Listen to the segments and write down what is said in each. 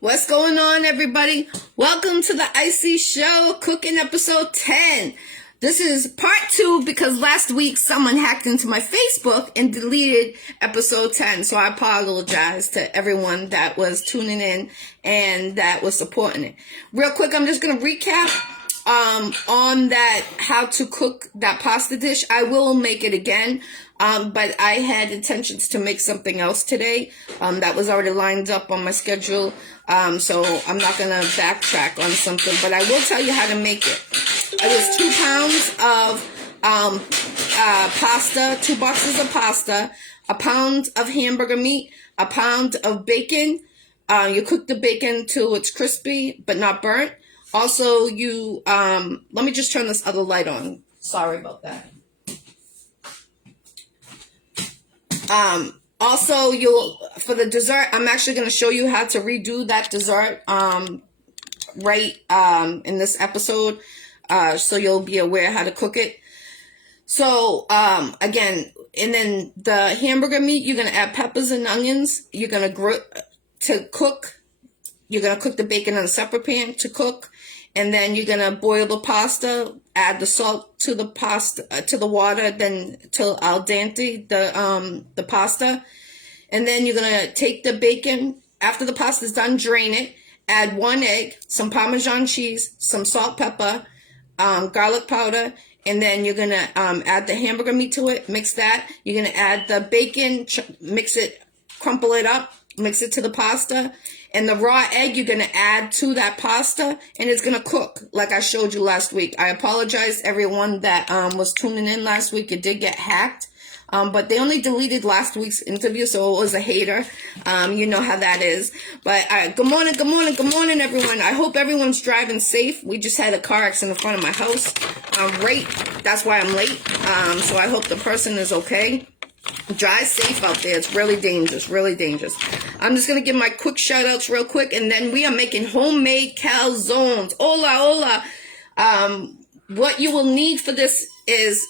What's going on, everybody? Welcome to the Iccy Showw cooking episode 10. This is part 2 because last week someone hacked into my Facebook and deleted episode 10. So I apologize to everyone that was tuning in and that was supporting it. Real quick, I'm just going to recap on that, how to cook that pasta dish. I will make it again. But I had intentions to make something else today that was already lined up on my schedule. So I'm not going to backtrack on something, but I will tell you how to make it. It was 2 pounds of pasta, 2 boxes of pasta, a pound of hamburger meat, a pound of bacon. You cook the bacon till it's crispy but not burnt. Also, you let me just turn this other light on. Sorry about that. Also, for the dessert, I'm actually going to show you how to redo that dessert, right, in this episode, so you'll be aware how to cook it. So, again, and then the hamburger meat, you're going to add peppers and onions. You're going to cook. You're going to cook the bacon in a separate pan to cook. And then you're going to boil the pasta, add the salt to the pasta, to the water, then till al dente, the pasta. And then you're going to take the bacon, after the pasta's done, drain it, add 1 egg, some Parmesan cheese, some salt, pepper, garlic powder, and then you're going to add the hamburger meat to it, mix that. You're going to add the bacon, mix it, crumple it up, mix it to the pasta. And the raw egg you're going to add to that pasta, and it's going to cook like I showed you last week. I apologize to everyone that was tuning in last week. It did get hacked, but they only deleted last week's interview, so it was a hater. You know how that is. But good morning, good morning, good morning, everyone. I hope everyone's driving safe. We just had a car accident in front of my house. That's why I'm late. So I hope the person is okay. Drive safe out there. It's really dangerous, really dangerous. I'm just going to give my quick shout outs real quick, and then we are making homemade calzones. Hola, hola. What you will need for this is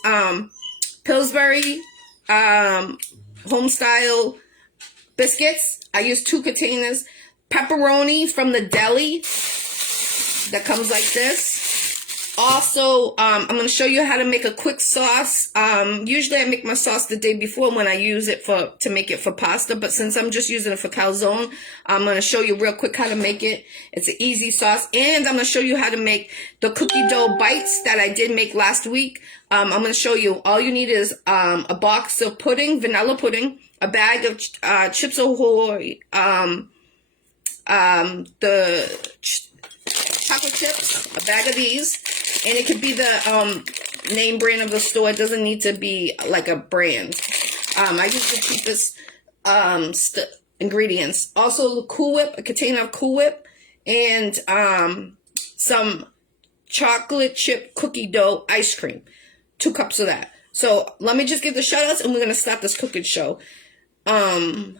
Pillsbury home style biscuits. I use 2 containers. Pepperoni from the deli that comes like this. Also, I'm going to show you how to make a quick sauce. Usually I make my sauce the day before when I use it to make it for pasta. But since I'm just using it for calzone, I'm going to show you real quick how to make it. It's an easy sauce. And I'm going to show you how to make the cookie dough bites that I did make last week. I'm going to show you. All you need is a box of pudding, vanilla pudding, a bag of Chips Ahoy, the chocolate chips, a bag of these. And it could be the name brand of the store. It doesn't need to be like a brand. I use the cheapest ingredients. Also, Cool Whip, a container of Cool Whip, and some chocolate chip cookie dough ice cream. 2 cups of that. So let me just give the shout outs, and we're going to start this cooking show. So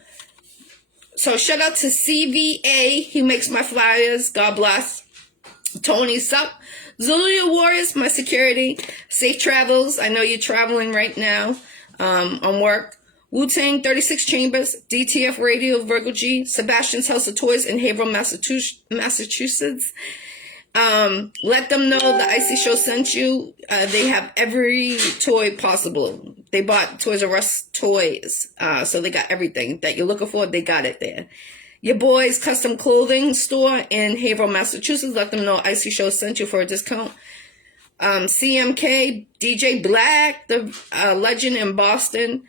shout out to CVA. He makes my flyers. God bless. Tony Sup. Zulu Warriors, my security. Safe travels. I know you're traveling right now on work. Wu-Tang 36 Chambers. DTF Radio, Virgo G. Sebastian's House of Toys in Haverhill, Massachusetts. Let them know the Iccy Showw sent you. They have every toy possible. They bought Toys R Us toys. So they got everything that you're looking for. They got it there. Your boy's custom clothing store in Haverhill, Massachusetts. Let them know Iccy Showw sent you for a discount. CMK, DJ Black, the legend in Boston.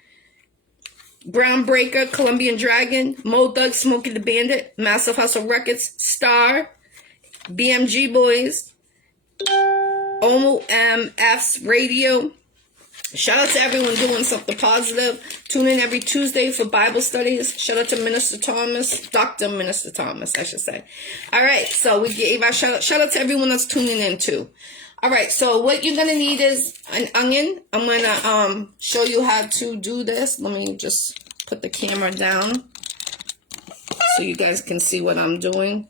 Groundbreaker, Colombian Dragon. Mo Thug, Smokey the Bandit. Massive Hustle Records, Star. BMG Boys. OMF's Radio. Shout out to everyone doing something positive. Tune in every Tuesday for Bible studies. Shout out to Minister Thomas. Dr. Minister Thomas, I should say. All right, so we gave our shout out. Shout out to everyone that's tuning in too. All right, so what you're going to need is an onion. I'm going to show you how to do this. Let me just put the camera down so you guys can see what I'm doing.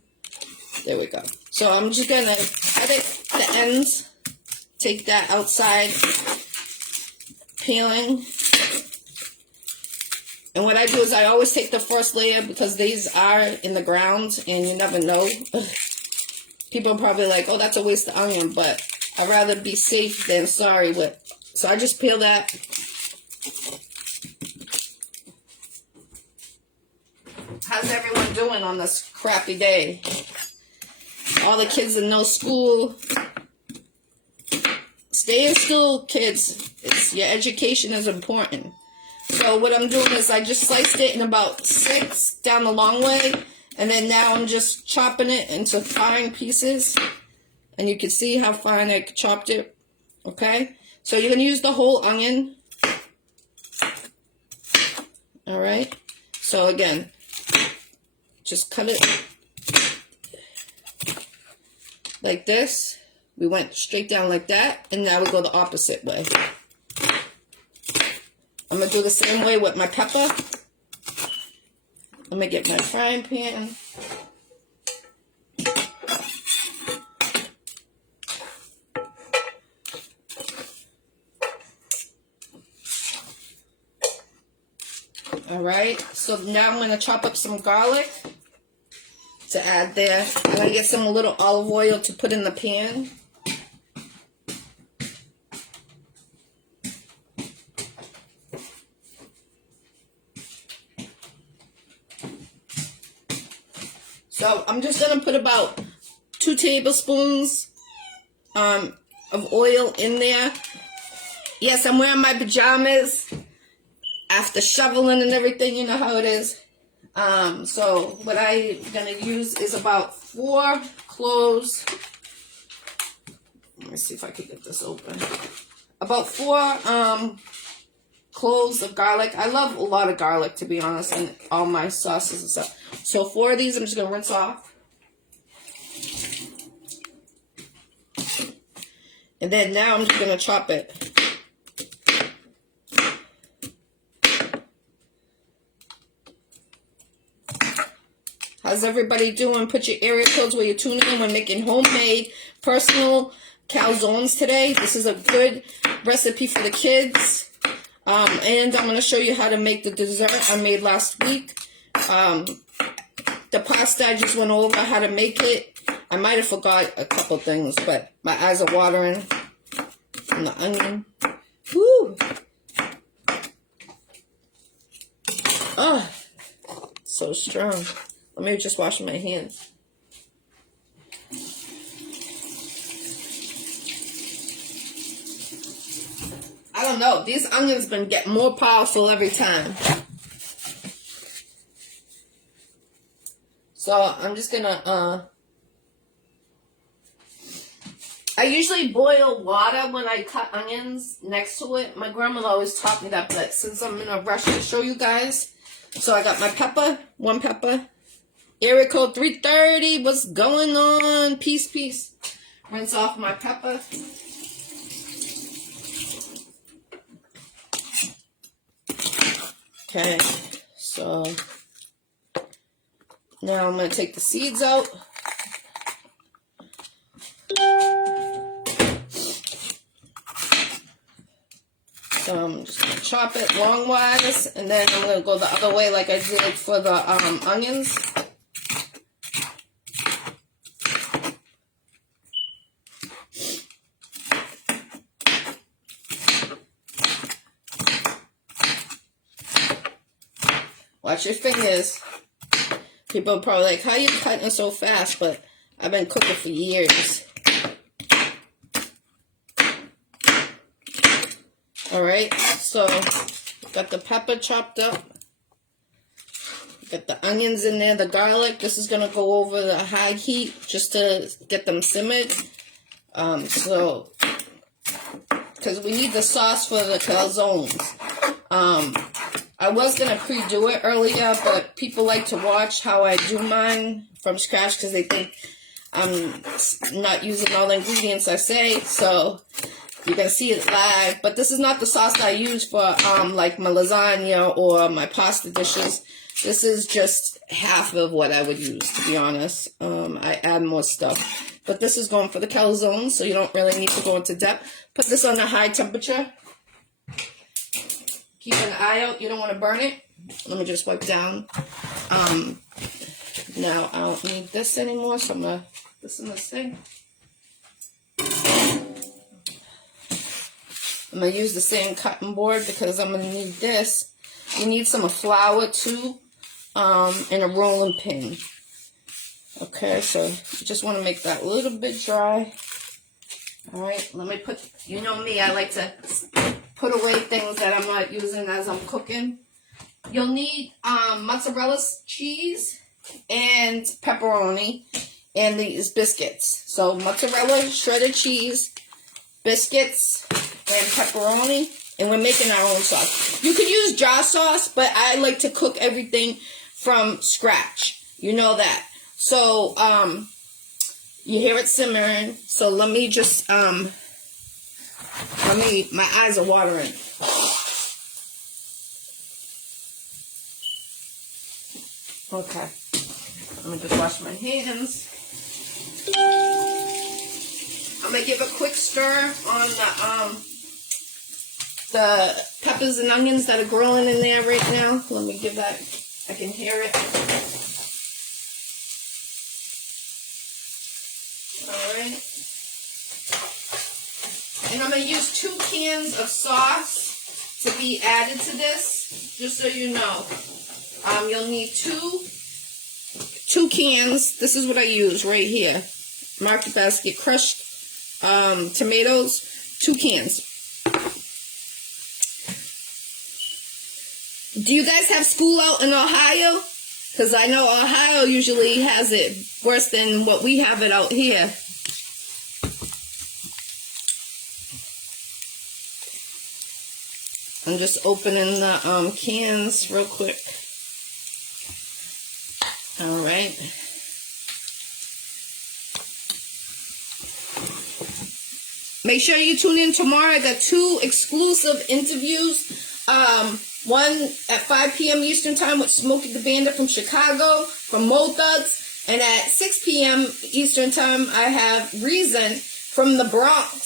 There we go. So I'm just going to cut it, the ends, take that outside peeling, And what I do is I always take the first layer because these are in the ground and you never know. People are probably like, oh, that's a waste of onion, but I'd rather be safe than sorry. So I just peel that. How's everyone doing on this crappy day? All the kids in no school. Stay in school, kids. Your education is important. So what I'm doing is I just sliced it in about 6 down the long way. And then now I'm just chopping it into fine pieces. And you can see how fine I chopped it. Okay? So you're going to use the whole onion. Alright? So again, just cut it like this. We went straight down like that. And now we go the opposite way. I'm going to do the same way with my pepper. I'm going to get my frying pan. Alright, so now I'm going to chop up some garlic to add there. I'm going to get some little olive oil to put in the pan. So I'm just going to put about 2 tablespoons of oil in there. Yes, I'm wearing my pajamas after shoveling and everything. You know how it is. So what I'm going to use is about 4 cloves. Let me see if I can get this open. About 4 cloves of garlic. I love a lot of garlic, to be honest, in all my sauces and stuff. So 4 of these I'm just going to rinse off. And then now I'm just going to chop it. How's everybody doing? Put your area codes where you're tuning in. We're making homemade personal calzones today. This is a good recipe for the kids. And I'm going to show you how to make the dessert I made last week. The pasta I just went over how to make it. I might have forgot a couple things, but my eyes are watering. And the onion. Woo! Oh, so strong. Let me just wash my hands. I don't know. These onions been getting more powerful every time. So I'm just gonna I usually boil water when I cut onions next to it. My grandmother always taught me that, but since I'm in a rush to show you guys, so I got my pepper, 1 pepper. Area code 330. What's going on? Peace, peace. Rinse off my pepper. Okay, so now I'm going to take the seeds out. So I'm just going to chop it longwise, and then I'm going to go the other way like I did for the onions. Watch your fingers. People are probably like, how are you cutting so fast? But I've been cooking for years. Alright, so got the pepper chopped up. Got the onions in there, the garlic. This is going to go over the high heat just to get them simmered. Because we need the sauce for the calzones. I was going to pre-do it earlier, but people like to watch how I do mine from scratch because they think I'm not using all the ingredients I say. So you can see it live. But this is not the sauce that I use for like my lasagna or my pasta dishes. This is just half of what I would use, to be honest. I add more stuff. But this is going for the calzones, so you don't really need to go into depth. Put this on a high temperature. Keep an eye out. You don't want to burn it. Let me just wipe down. Now I don't need this anymore, so I'm gonna put this in this thing. I'm gonna use the same cotton board because I'm gonna need this. You need some flour too, and a rolling pin. Okay, so you just want to make that a little bit dry. All right, let me put. You know me, I like to put away things that I'm not using as I'm cooking. You'll need mozzarella cheese and pepperoni and these biscuits. So mozzarella, shredded cheese, biscuits, and pepperoni, and we're making our own sauce. You could use jar sauce, but I like to cook everything from scratch. You know that. So you hear it simmering. So let me just my eyes are watering. Okay, let me just wash my hands. I'm gonna give a quick stir on the peppers and onions that are grilling in there right now. Let me give that. I can hear it. All right, and I'm gonna use 2 cans of sauce to be added to this. Just so you know. You'll need two cans. This is what I use right here. Market basket, crushed tomatoes, 2 cans. Do you guys have school out in Ohio? Because I know Ohio usually has it worse than what we have it out here. I'm just opening the cans real quick. All right. Make sure you tune in tomorrow. I got 2 exclusive interviews. One at 5 p.m. Eastern Time with Smokey the Bandit from Chicago, from Mo Thugs. And at 6 p.m. Eastern Time, I have Reason from the Bronx.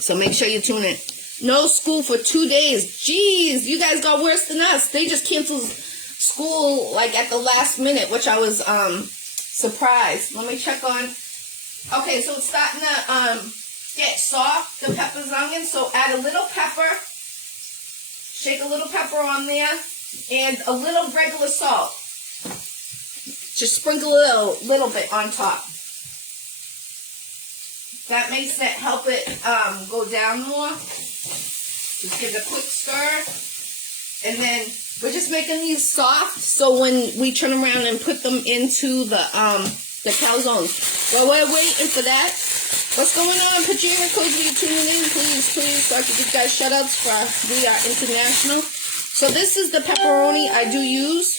So make sure you tune in. No school for 2 days. Jeez, you guys got worse than us. They just canceled school like at the last minute, which I was surprised. Let me check on. Okay, so it's starting to get soft, the peppers and onions. So add a little pepper. Shake a little pepper on there. And a little regular salt. Just sprinkle a little bit on top. That makes it help it go down more. Just give it a quick stir. And then we're just making these soft, so when we turn around and put them into the calzones. While we're waiting for that, what's going on? Put your ear codes when you're tuning in, please, so I can give you guys shout-outs for We Are International. So this is the pepperoni I do use.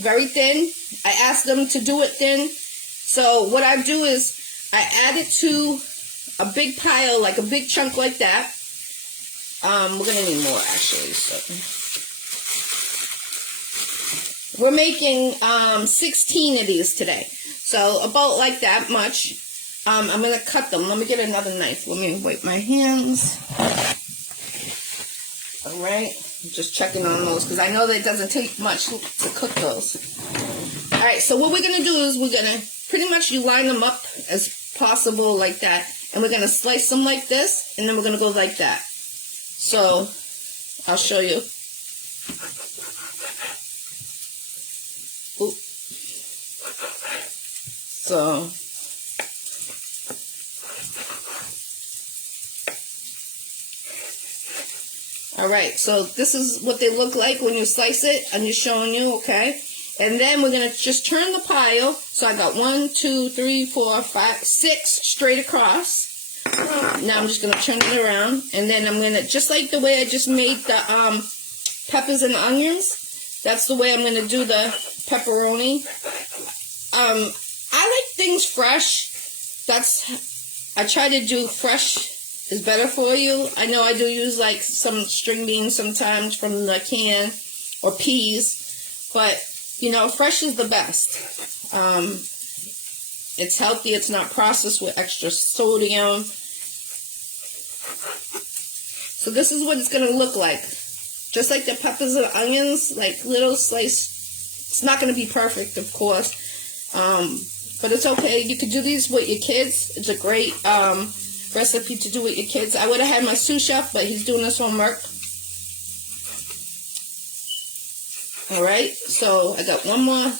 Very thin. I asked them to do it thin. So what I do is I add it to a big pile, like a big chunk like that. We're going to need more, actually. So we're making 16 of these today. So about like that much. I'm going to cut them. Let me get another knife. Let me wipe my hands. All right. I'm just checking on those because I know that it doesn't take much to cook those. All right. So what we're going to do is we're going to pretty much you line them up as possible like that. And we're going to slice them like this. And then we're going to go like that. So I'll show you. Ooh. So all right, so this is what they look like when you slice it. I'm just showing you, okay? And then we're going to just turn the pile. So I got 1, 2, 3, 4, 5, 6 straight across. Now I'm just going to turn it around. And then I'm going to, just like the way I just made the peppers and onions, that's the way I'm going to do the pepperoni. I like things fresh. I try to do fresh is better for you. I know I do use like some string beans sometimes from the can or peas, but you know, fresh is the best. It's healthy. It's not processed with extra sodium. So this is what it's going to look like. Just like the peppers and onions, like little slice. It's not going to be perfect, of course. But it's okay. You could do these with your kids. It's a great recipe to do with your kids. I would have had my sous chef, but he's doing his homework. Alright, so I got one more.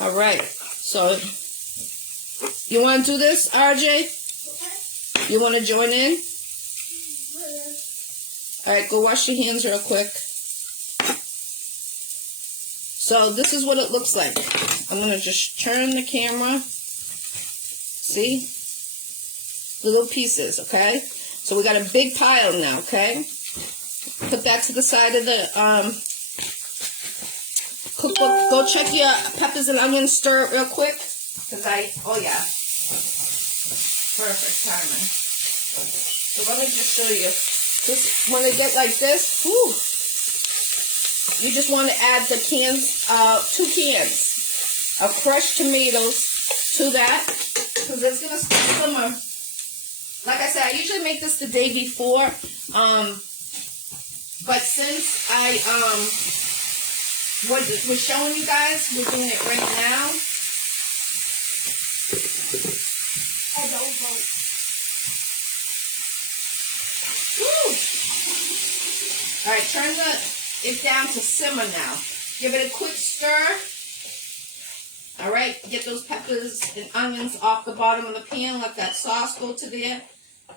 Alright, so you want to do this, RJ? You want to join in? Alright, go wash your hands real quick. So this is what it looks like. I'm going to just turn the camera. See? Little pieces, okay? So we got a big pile now, okay? Put that to the side of the cookbook. Go check your peppers and onions, stir it real quick. Oh yeah. Perfect timing. So let me just show you. This, when they get like this, whew, you just want to add the cans, 2 cans of crushed tomatoes to that, because it's going to simmer. Like I said, I usually make this the day before, but since I was showing you guys, we're doing it right now. I don't vote. Woo! All right, turn it down to simmer now. Give it a quick stir. All right, get those peppers and onions off the bottom of the pan. Let that sauce go to there.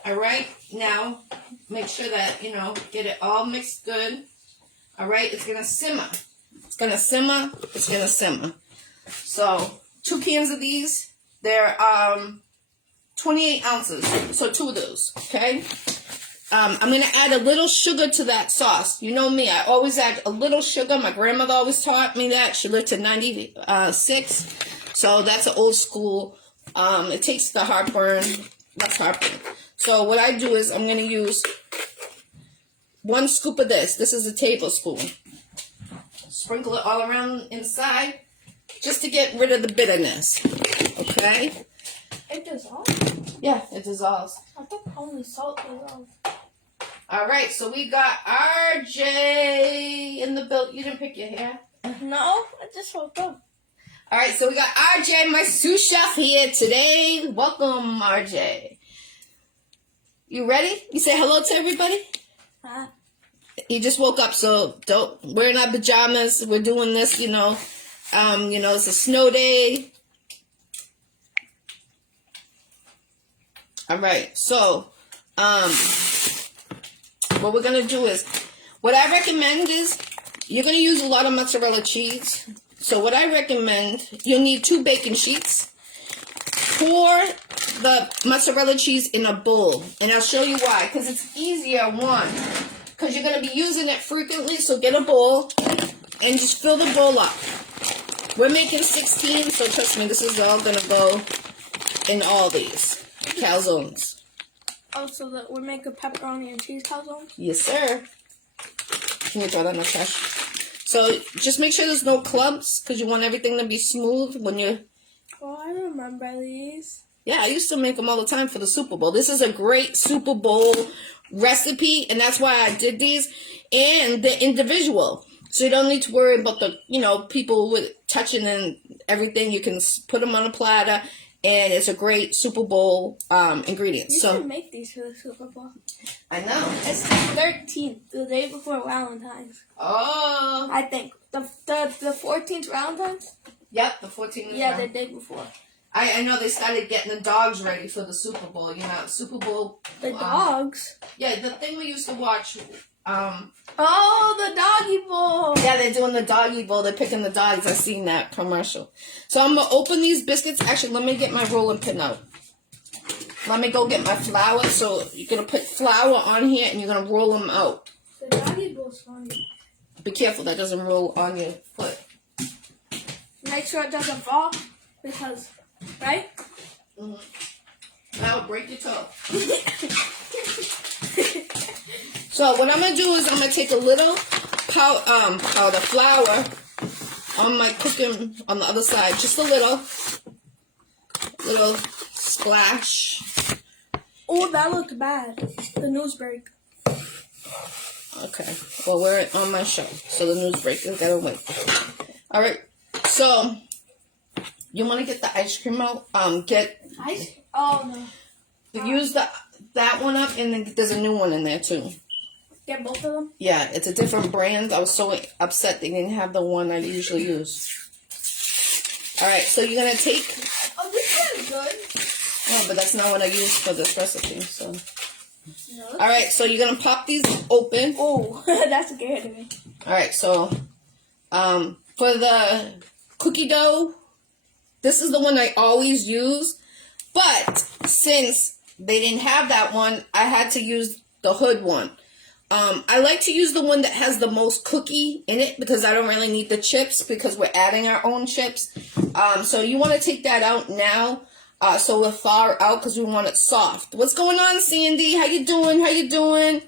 All right, now make sure that, get it all mixed good. All right, it's going to simmer. It's going to simmer. It's going to simmer. So 2 cans of these. They're 28 ounces. So 2 of those, okay? I'm going to add a little sugar to that sauce. You know me. I always add a little sugar. My grandmother always taught me that. She lived to 96. So that's an old school. It takes the heartburn. That's heartburn. So what I do is I'm going to use 1 scoop of this. This is a tablespoon. Sprinkle it all around inside just to get rid of the bitterness. Okay? It dissolves? Yeah, it dissolves. I thought only salt dissolves. All right, so we got RJ in the build. You didn't pick your hair? No, I just woke up. All right, so we got RJ, my sous chef, here today. Welcome, RJ. You ready? You say hello to everybody? He just woke up, so we're in our pajamas. We're doing this, it's a snow day. All right, so what we're going to do is, what I recommend is, you're going to use a lot of mozzarella cheese. So what I recommend, you'll need 2 baking sheets. Pour the mozzarella cheese in a bowl. And I'll show you why. Because it's easier, one, because you're going to be using it frequently. So get a bowl and just fill the bowl up. We're making 16, so trust me, this is all going to go in all these calzones. Oh, so that we're making pepperoni and cheese calzones? Yes, sir. Can you throw that in the trash? So just make sure there's no clumps, because you want everything to be smooth when you're... Oh, I remember these. Yeah, I used to make them all the time for the Super Bowl. This is a great Super Bowl recipe, and that's why I did these. And they're individual. So you don't need to worry about the, people with touching and everything. You can put them on a platter, and it's a great Super Bowl ingredient. You should make these for the Super Bowl. I know. It's the 13th, the day before Valentine's. Oh. I think. The 14th Valentine's? Yep, the 14th. Yeah, the day before. I know they started getting the dogs ready for the Super Bowl. Super Bowl. The dogs? Yeah, the thing we used to watch. Oh, the doggy bowl. Yeah, they're doing the doggy bowl. They're picking the dogs. I've seen that commercial. So I'm going to open these biscuits. Actually, let me get my rolling pin out. Let me go get my flour. So you're going to put flour on here and you're going to roll them out. The doggy bowl's funny. Be careful that doesn't roll on your foot. Make sure it doesn't fall because, right? Mm-hmm. Now break your toe. So what I'm going to do is I'm going to take a little powder flour on my cooking on the other side. Just a little splash. Oh, that looked bad. The news break. Okay. Well, we're on my show, so the news break is gotta wait. All right. So you want to get the ice cream out? Get Ice? Oh no. use that one up, and then there's a new one in there too. Get both of them? Yeah, it's a different brand. I was so upset they didn't have the one I usually use. All right, so you're gonna take. Oh, this one's good. Oh, but that's not what I use for this recipe. So. No. All right, so you're gonna pop these open. Oh, that's scared of me. All right, so for the cookie dough, this is the one I always use. But since they didn't have that one, I had to use the hood one. I like to use the one that has the most cookie in it because I don't really need the chips because we're adding our own chips. So you want to take that out now so we'll thaw it out because we want it soft. What's going on, Sandy? How you doing? How you doing?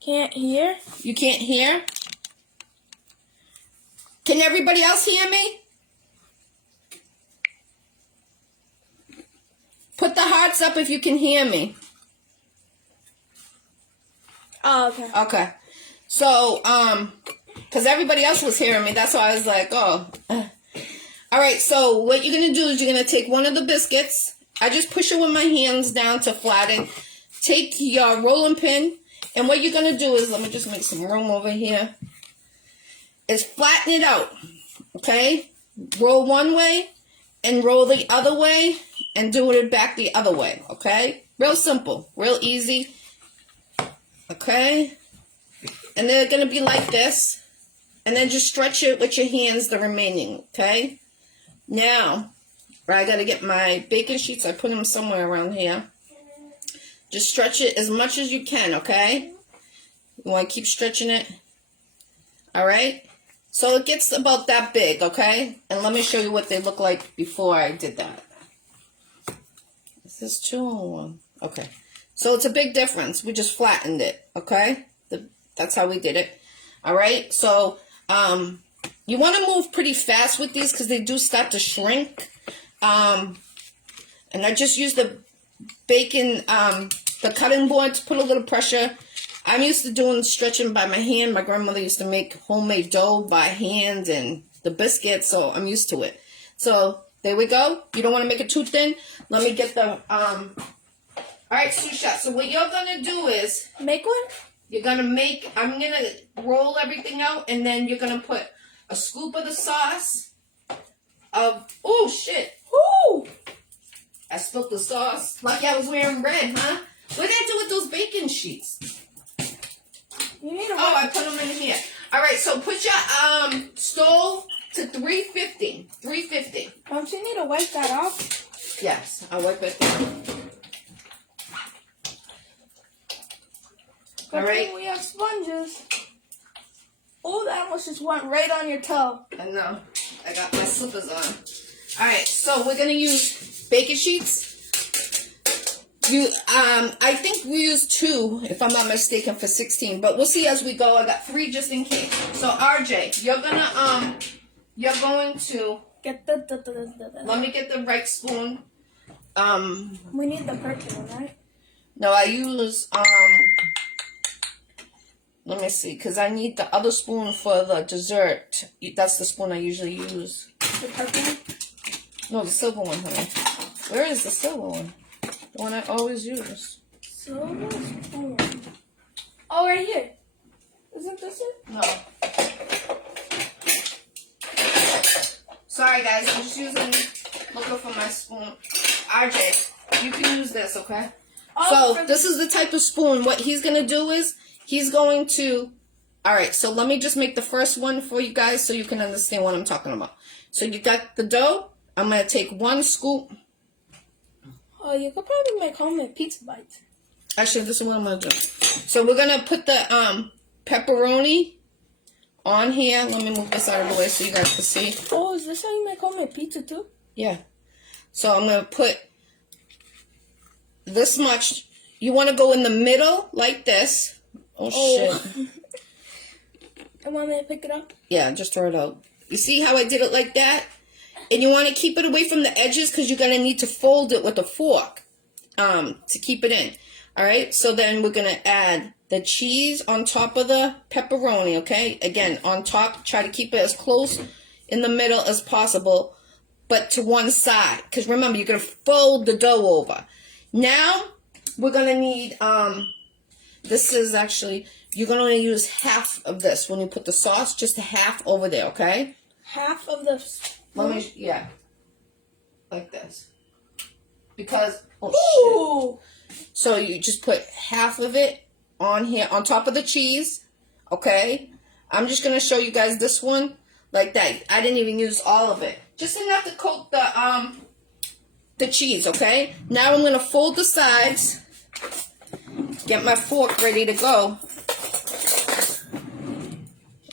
Can't hear? You can't hear? Can everybody else hear me? Put the hearts up if you can hear me. Oh, okay. Okay. So, because everybody else was hearing me, that's why I was like, oh. All right, so what you're going to do is you're going to take one of the biscuits. I just push it with my hands down to flatten. Take your rolling pin, and what you're going to do is, let me just make some room over here, is flatten it out, okay? Roll one way and roll the other way and do it back the other way, okay? Real simple, real easy. Okay, and they're going to be like this, and then just stretch it with your hands, the remaining, okay? Now, I got to get my baking sheets. I put them somewhere around here. Just stretch it as much as you can, okay? You want to keep stretching it, all right? So it gets about that big, okay? And let me show you what they look like before I did that. Is this 2 or 1? Okay. So it's a big difference. We just flattened it, okay? That's how we did it. All right? So you want to move pretty fast with these because they do start to shrink. And I just use the the cutting board to put a little pressure. I'm used to doing stretching by my hand. My grandmother used to make homemade dough by hand and the biscuits, so I'm used to it. So there we go. You don't want to make it too thin. Let me get the... All right, Susha, so what you're going to do is... Make one? You're going to make... I'm going to roll everything out, and then you're going to put a scoop of the sauce of... Oh, shit. Ooh! I spilled the sauce. Lucky I was wearing red, huh? What did I do with those bacon sheets? You need a... Oh, I put them in here. All right, so put your stove to 350. 350. Don't you need to wipe that off? Yes, I'll wipe it down. All right. We have sponges. Oh, that almost just went right on your toe. I know. I got my slippers on. All right, so we're gonna use bacon sheets. I think we used 2, if I'm not mistaken, for 16. But we'll see as we go. I got 3 just in case. So RJ, you're going to Get the let me get the right spoon. We need the purple one, right? No, I use let me see, because I need the other spoon for the dessert. That's the spoon I usually use. The purple one? No, the silver one, honey. Where is the silver one? The one I always use. Silver spoon. Oh, right here. Isn't this it? No. Sorry, guys. I'm just looking for my spoon. RJ, you can use this, okay? Oh, So, this is the type of spoon. What he's going to do is, he's going to... Alright, so let me just make the first one for you guys so you can understand what I'm talking about. So, you got the dough. I'm going to take 1 scoop. Oh, you could probably make homemade pizza bites. Actually, this is what I'm going to do. So, we're going to put the pepperoni on here. Let me move this out of the way so you guys can see. Oh, is this how you make homemade pizza too? Yeah. So, I'm going to put this much. You want to go in the middle like this. Oh, shit. You want me to pick it up? Yeah, just throw it out. You see how I did it like that? And you want to keep it away from the edges because you're going to need to fold it with a fork. to keep it in. All right, so then we're going to add the cheese on top of the pepperoni, okay? Again, on top, try to keep it as close in the middle as possible, but to one side. Because remember, you're going to fold the dough over. Now, we're going to need, this is actually, you're going to use half of this when you put the sauce, just half over there, okay? Half of the... Let me, yeah. Like this. Because, oh shit. So you just put half of it on here, on top of the cheese, okay? I'm just going to show you guys this one like that. I didn't even use all of it. Just enough to coat the cheese, okay? Now I'm going to fold the sides, get my fork ready to go.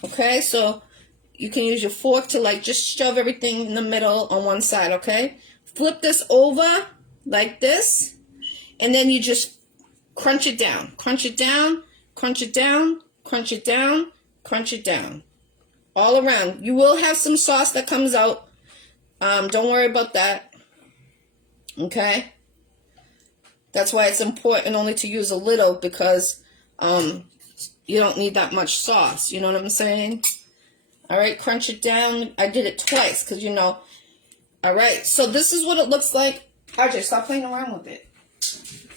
Okay, so you can use your fork to like just shove everything in the middle on one side, okay? Flip this over like this, and then you just crunch it down. Crunch it down, crunch it down, crunch it down, crunch it down. All around. You will have some sauce that comes out. Don't worry about that. Okay? That's why it's important only to use a little, because you don't need that much sauce. You know what I'm saying? Alright, crunch it down. I did it twice because, you know. Alright, so this is what it looks like. RJ, stop playing around with it.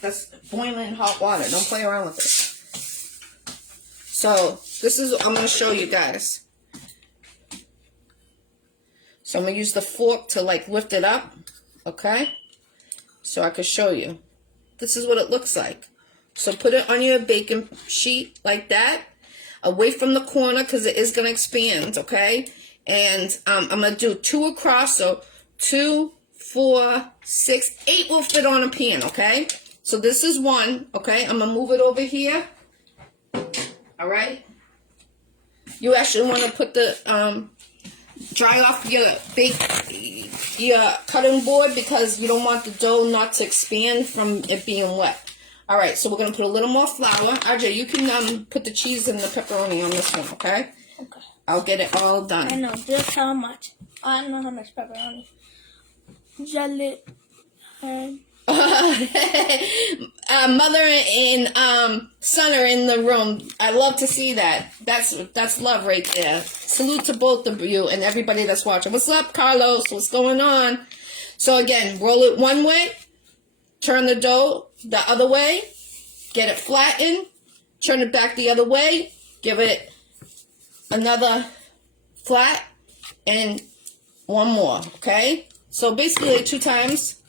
That's boiling hot water. Don't play around with it. So, this is what I'm going to show you guys. So, I'm going to use the fork to, like, lift it up. Okay? So, I can show you. This is what it looks like. So, put it on your baking sheet like that. Away from the corner, because it is going to expand. Okay? And I'm going to do 2 across. So, 2, 4, 6, 8 will fit on a pan. Okay? So, this is 1. Okay? I'm going to move it over here. Alright? You actually want to put the, dry off your cutting board, because you don't want the dough not to expand from it being wet. Alright, so we're going to put a little more flour. RJ, you can put the cheese and the pepperoni on this one, okay? Okay. I'll get it all done. I know just how much. I don't know how much pepperoni. Jelly. Mother and son are in the room. I love to see that. That's love right there. Salute to both of you and everybody that's watching. What's up, Carlos? What's going on? So again, roll it one way, turn the dough the other way, get it flattened, turn it back the other way, give it another flat, and one more, okay? So basically 2 times.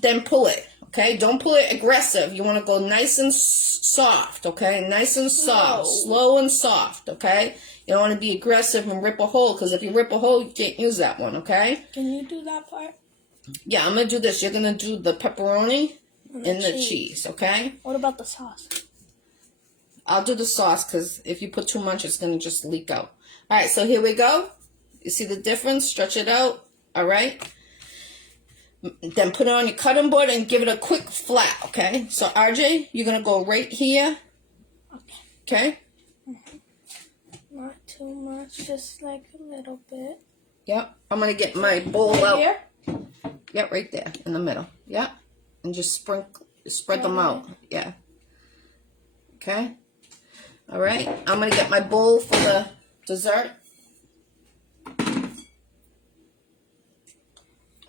Then pull it, okay? Don't pull it aggressive. You want to go nice and soft, okay? Nice and soft. Slow and soft, okay? You don't want to be aggressive and rip a hole, because if you rip a hole, you can't use that one, okay? Can you do that part? Yeah, I'm going to do this. You're going to do the pepperoni and the cheese, okay? What about the sauce? I'll do the sauce, because if you put too much, it's going to just leak out. All right, so here we go. You see the difference? Stretch it out, all right? Then put it on your cutting board and give it a quick flat, okay? So, RJ, you're going to go right here. Okay? Not too much, just like a little bit. Yep. I'm going to get my bowl out. Here? Yep, right there in the middle. Yep. And just spread them out. Yeah. Okay? All right. I'm going to get my bowl for the dessert.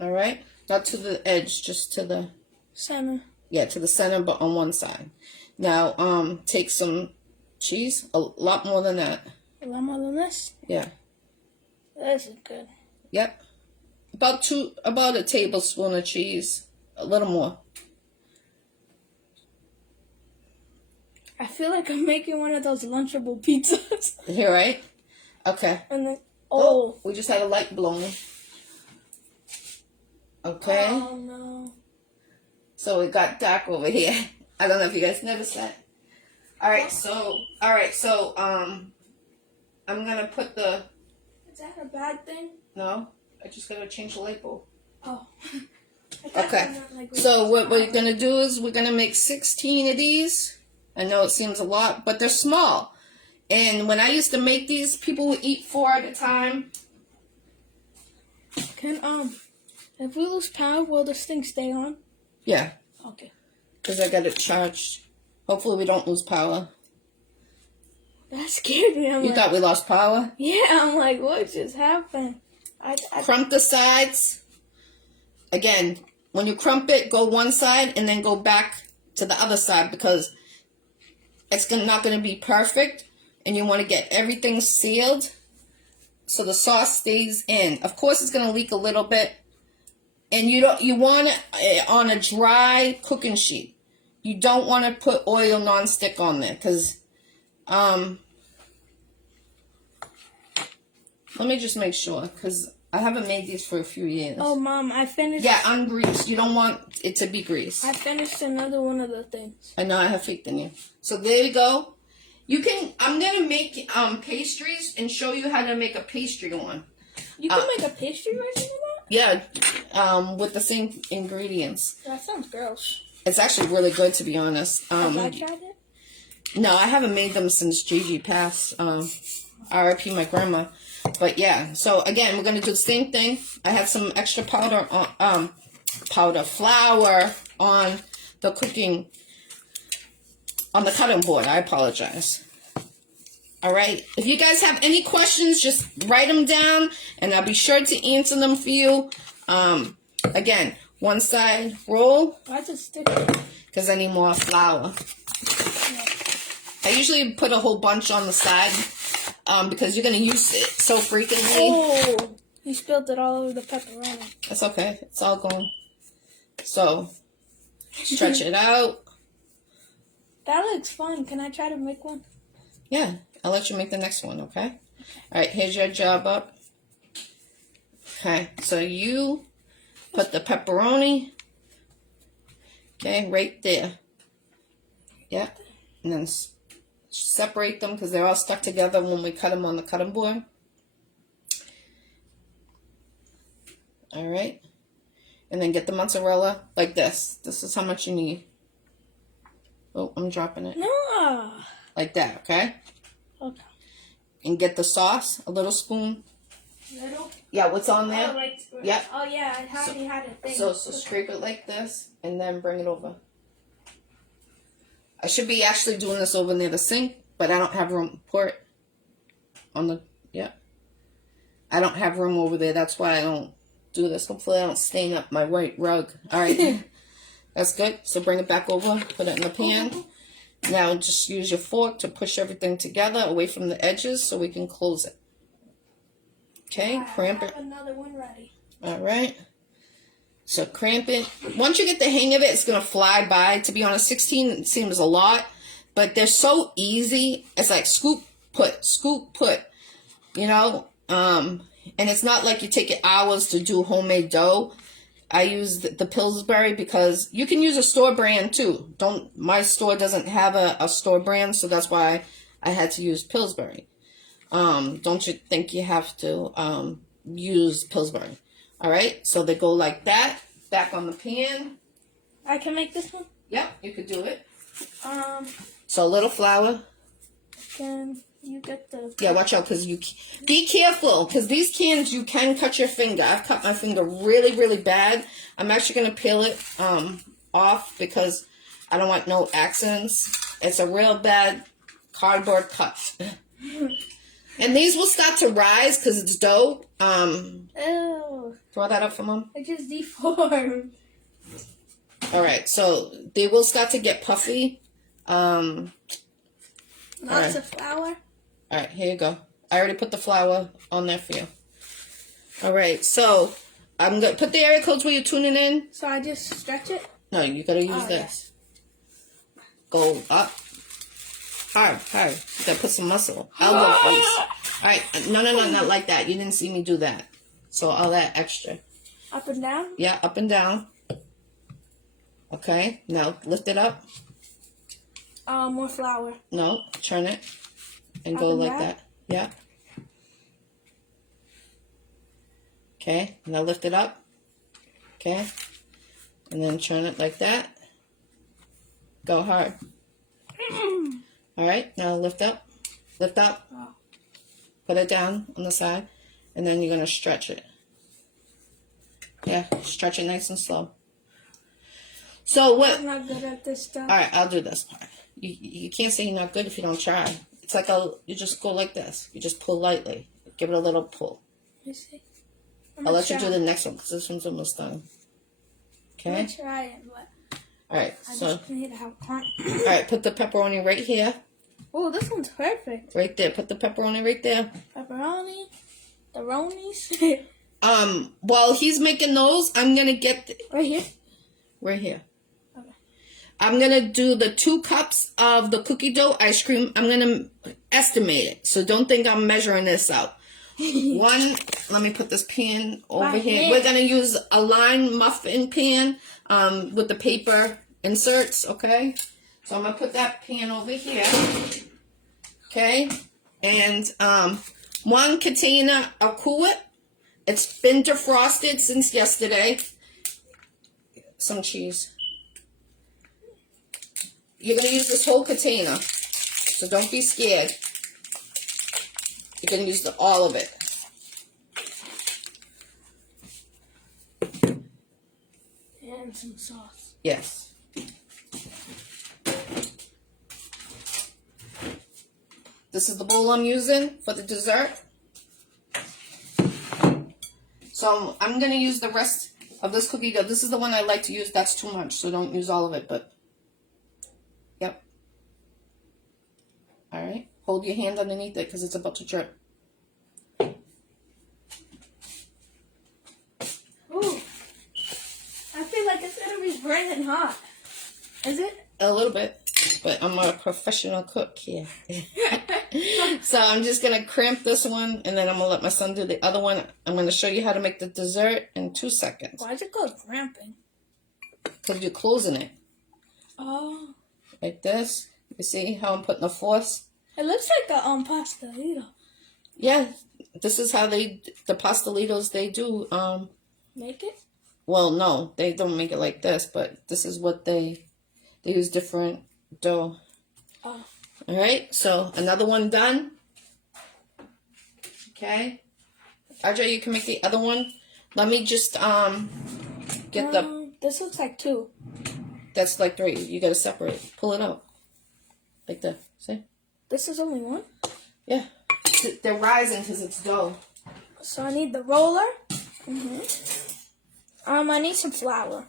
All right. Not to the edge, just to the center. Yeah, to the center, but on one side. Now, take some cheese. A lot more than that. A lot more than this? Yeah. This is good. Yep. About a tablespoon of cheese. A little more. I feel like I'm making one of those Lunchable pizzas. Here, right? Okay. And then, we just had a light blown. Okay. Oh, no. So it got dark over here. I don't know if you guys noticed that. Alright, so, I'm gonna put the... Is that a bad thing? No, I just gotta change the light bulb. Oh. Okay, so what we're gonna do is we're gonna make 16 of these. I know it seems a lot, but they're small. And when I used to make these, people would eat 4 at a time. Can, if we lose power, will this thing stay on? Yeah. Okay. because I got it charged. Hopefully we don't lose power. That scared me. You thought we lost power? Yeah, I'm like, what just happened? Crump the sides. Again, when you crump it, go one side and then go back to the other side because it's not going to be perfect. And you want to get everything sealed so the sauce stays in. Of course, it's going to leak a little bit. And you want it on a dry cooking sheet. You don't want to put oil nonstick on there because let me just make sure because I haven't made these for a few years. Oh, Mom, I finished. Yeah, ungreased. You don't want it to be greased. I finished another one of the things. I know I have faith in you. So there you go. You can. I'm gonna make pastries and show you how to make a pastry one. You can make a pastry version of that? Yeah, with the same ingredients. That sounds gross. It's actually really good, to be honest. Have I tried it? No, I haven't made them since Gigi passed. R.I.P. my grandma. But yeah, so again, we're gonna do the same thing. I have some extra flour on the cutting board. I apologize. All right. If you guys have any questions, just write them down, and I'll be sure to answer them for you. Again, one side roll. Why does it stick? Because I need more flour. I usually put a whole bunch on the side because you're going to use it so frequently. Oh, you spilled it all over the pepperoni. That's okay. It's all gone. So, stretch it out. That looks fun. Can I try to make one? Yeah, I'll let you make the next one, okay? All right, here's your job up. Okay, so you put the pepperoni, okay, right there. Yeah, and then separate them because they're all stuck together when we cut them on the cutting board. All right, and then get the mozzarella like this. This is how much you need. Oh, I'm dropping it. No. Like that, okay? Okay. And get the sauce, a little spoon. Little? Yeah, what's on there? Oh, like, Yep. Oh, yeah, I already had a thing. So scrape it like this, and then bring it over. I should be actually doing this over near the sink, but I don't have room. Pour it on the, yeah. I don't have room over there. That's why I don't do this. Hopefully I don't stain up my white rug. All right. That's good. So bring it back over. Put it in the pan. Now just use your fork to push everything together away from the edges so we can close it. Okay, cramp it. I have another one ready. All right. So cramp it. Once you get the hang of it, it's going to fly by. To be honest, 16 seems a lot, but they're so easy. It's like scoop, put, you know? And it's not like you take it hours to do homemade dough. I use the Pillsbury because you can use a store brand too. My store doesn't have a store brand, so that's why I had to use Pillsbury. Don't you think you have to use Pillsbury? All right, so they go like that, back on the pan. I can make this one? Yep, you could do it. So a little flour. Can you get the... Yeah, watch out, because be careful, because these cans, you can cut your finger. I've cut my finger really, really bad. I'm actually going to peel it off because I don't want no accidents. It's a real bad cardboard cut. And these will start to rise because it's dough. Ew. Throw that up for Mom. It just deformed. All right, so they will start to get puffy. Lots of flour. All right, here you go. I already put the flour on there for you. All right, so I'm going to put the area codes where you're tuning in. So I just stretch it? No, you got to use this. Yeah. Go up. Hard. You got to put some muscle. Elbow grease. All right, no, not like that. You didn't see me do that. So all that extra. Up and down? Yeah, up and down. Okay, now lift it up. More flour. No, turn it. And Up go and like back? that. Yeah. Okay, now lift it up. Okay. And then turn it like that. Go hard. All right, now lift up. Lift up. Oh. Put it down on the side. And then you're going to stretch it. Yeah, stretch it nice and slow. So what? I'm not good at this stuff. All right, I'll do this part. You can't say you're not good if you don't try. It's like you just go like this. You just pull lightly. Give it a little pull. Let me see. I'll let you do the next one because this one's almost done. Okay? I'm going to try it, but all right, I so. just need to have fun. All right, put the pepperoni right here. Oh, this one's perfect. Right there. Put the pepperoni right there. Pepperoni. The Ronies. While he's making those, I'm going to get... Right here? Right here. Okay. I'm going to do the 2 cups of the cookie dough ice cream. I'm going to estimate it. So don't think I'm measuring this out. One, let me put this pan over here. We're going to use a lined muffin pan with the paper inserts, okay? So I'm going to put that pan over here, okay? And 1 container of Cool Whip. It's been defrosted since yesterday. Some cheese. You're going to use this whole container, so don't be scared. You're going to use all of it. And some sauce. Yes. This is the bowl I'm using for the dessert. So I'm going to use the rest of this cookie dough. This is the one I like to use. That's too much, so don't use all of it, but yep. All right. Hold your hand underneath it because it's about to drip. Ooh. I feel like it's going to be burning hot. Is it? A little bit, but I'm a professional cook here. So I'm just going to cramp this one, and then I'm going to let my son do the other one. I'm going to show you how to make the dessert in 2 seconds. Why is it called cramping? Because you're closing it. Oh. Like this. You see how I'm putting the force? It looks like the pastelito. Yeah, this is how the pastelitos, they do. Make it? Well, no, they don't make it like this, but this is what they use different dough. Oh. All right, so another one done. Okay. Audrey, you can make the other one. Let me just get This looks like 2. That's like 3. You got to separate. Pull it out. Like that. See? This is only 1? Yeah. They're rising because it's dough. So I need the roller. I need some flour.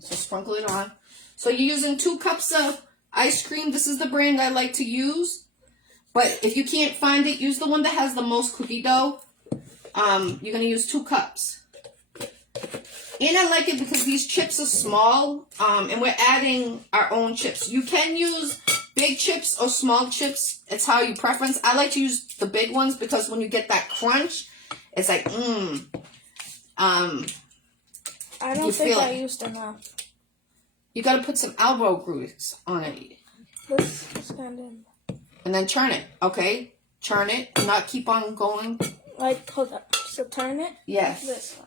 So sprinkle it on. So you're using 2 cups of ice cream. This is the brand I like to use. But if you can't find it, use the one that has the most cookie dough. You're going to use 2 cups. And I like it because these chips are small. And we're adding our own chips. You can use big chips or small chips. It's how you preference. I like to use the big ones because when you get that crunch, it's like, I don't think I used enough. You got to put some elbow grease on it. This is kind of... And then turn it, okay? Turn it. Do not keep on going. Like, hold up. So turn it? Yes. This way.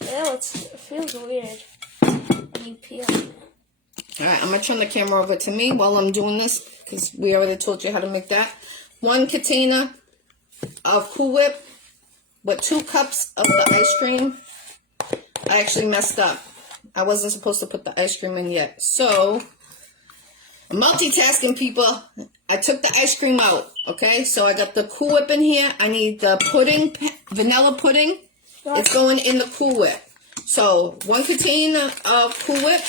Yeah, it feels weird. When you peel it. Alright, I'm going to turn the camera over to me while I'm doing this, because we already told you how to make that. 1 container of Cool Whip with 2 cups of the ice cream. I actually messed up. I wasn't supposed to put the ice cream in yet. So, multitasking, people. I took the ice cream out, okay? So I got the Cool Whip in here. I need the pudding, vanilla pudding. It's going in the Cool Whip. So, 1 container of Cool Whip,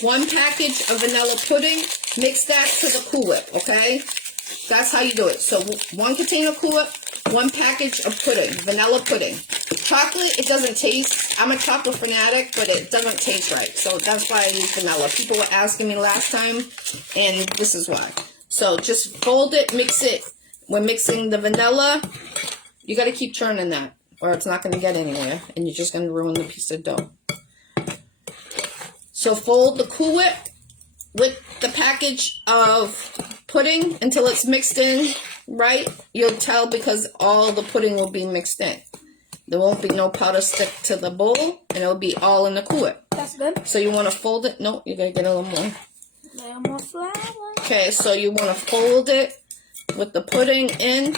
1 package of vanilla pudding. Mix that to the Cool Whip, okay? That's how you do it. So, 1 container of Cool Whip, 1 package of pudding, vanilla pudding. Chocolate, it doesn't taste. I'm a chocolate fanatic, but it doesn't taste right. So that's why I use vanilla. People were asking me last time, and this is why. So just fold it, mix it. When mixing the vanilla, you got to keep churning that, or it's not going to get anywhere, and you're just going to ruin the piece of dough. So fold the Cool Whip with the package of pudding until it's mixed in right. You'll tell because all the pudding will be mixed in. There won't be no powder stick to the bowl, and it'll be all in the Cool Whip. That's good. So you want to fold it. No, you got to get a little more. A little more flour. Okay, so you want to fold it with the pudding in.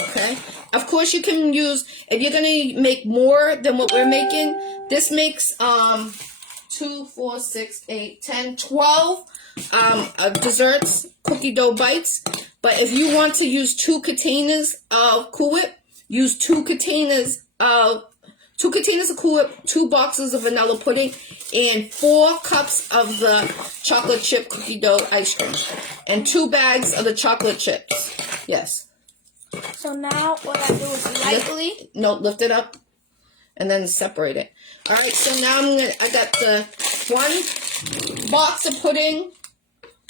Okay. Of course, you can use, if you're going to make more than what we're making, this makes 2, 4, 6, 8, 10, 12 desserts, cookie dough bites. But if you want to use 2 containers of Cool Whip, use 2 containers of Cool Whip, 2 boxes of vanilla pudding, and 4 cups of the chocolate chip cookie dough ice cream, and 2 bags of the chocolate chips. Yes. So now what I do is lightly. Lift it up, and then separate it. All right. So now I got the 1 box of pudding,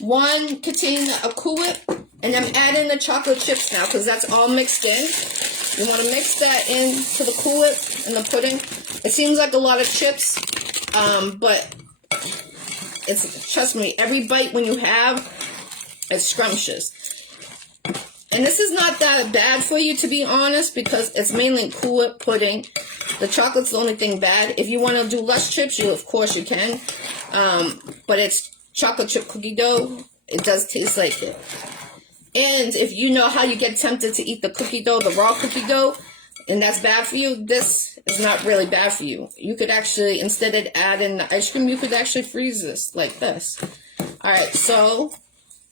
1 container of Cool Whip, and I'm adding the chocolate chips now because that's all mixed in. You want to mix that into the Cool Whip and the pudding. It seems like a lot of chips, but trust me, every bite when you have, it's scrumptious. And this is not that bad for you, to be honest, because it's mainly Cool Whip pudding. The chocolate's the only thing bad. If you want to do less chips, of course you can. But it's chocolate chip cookie dough. It does taste like it. And if you know how you get tempted to eat the cookie dough, the raw cookie dough, and that's bad for you, this is not really bad for you. You could actually, instead of adding the ice cream, you could actually freeze this like this. Alright, so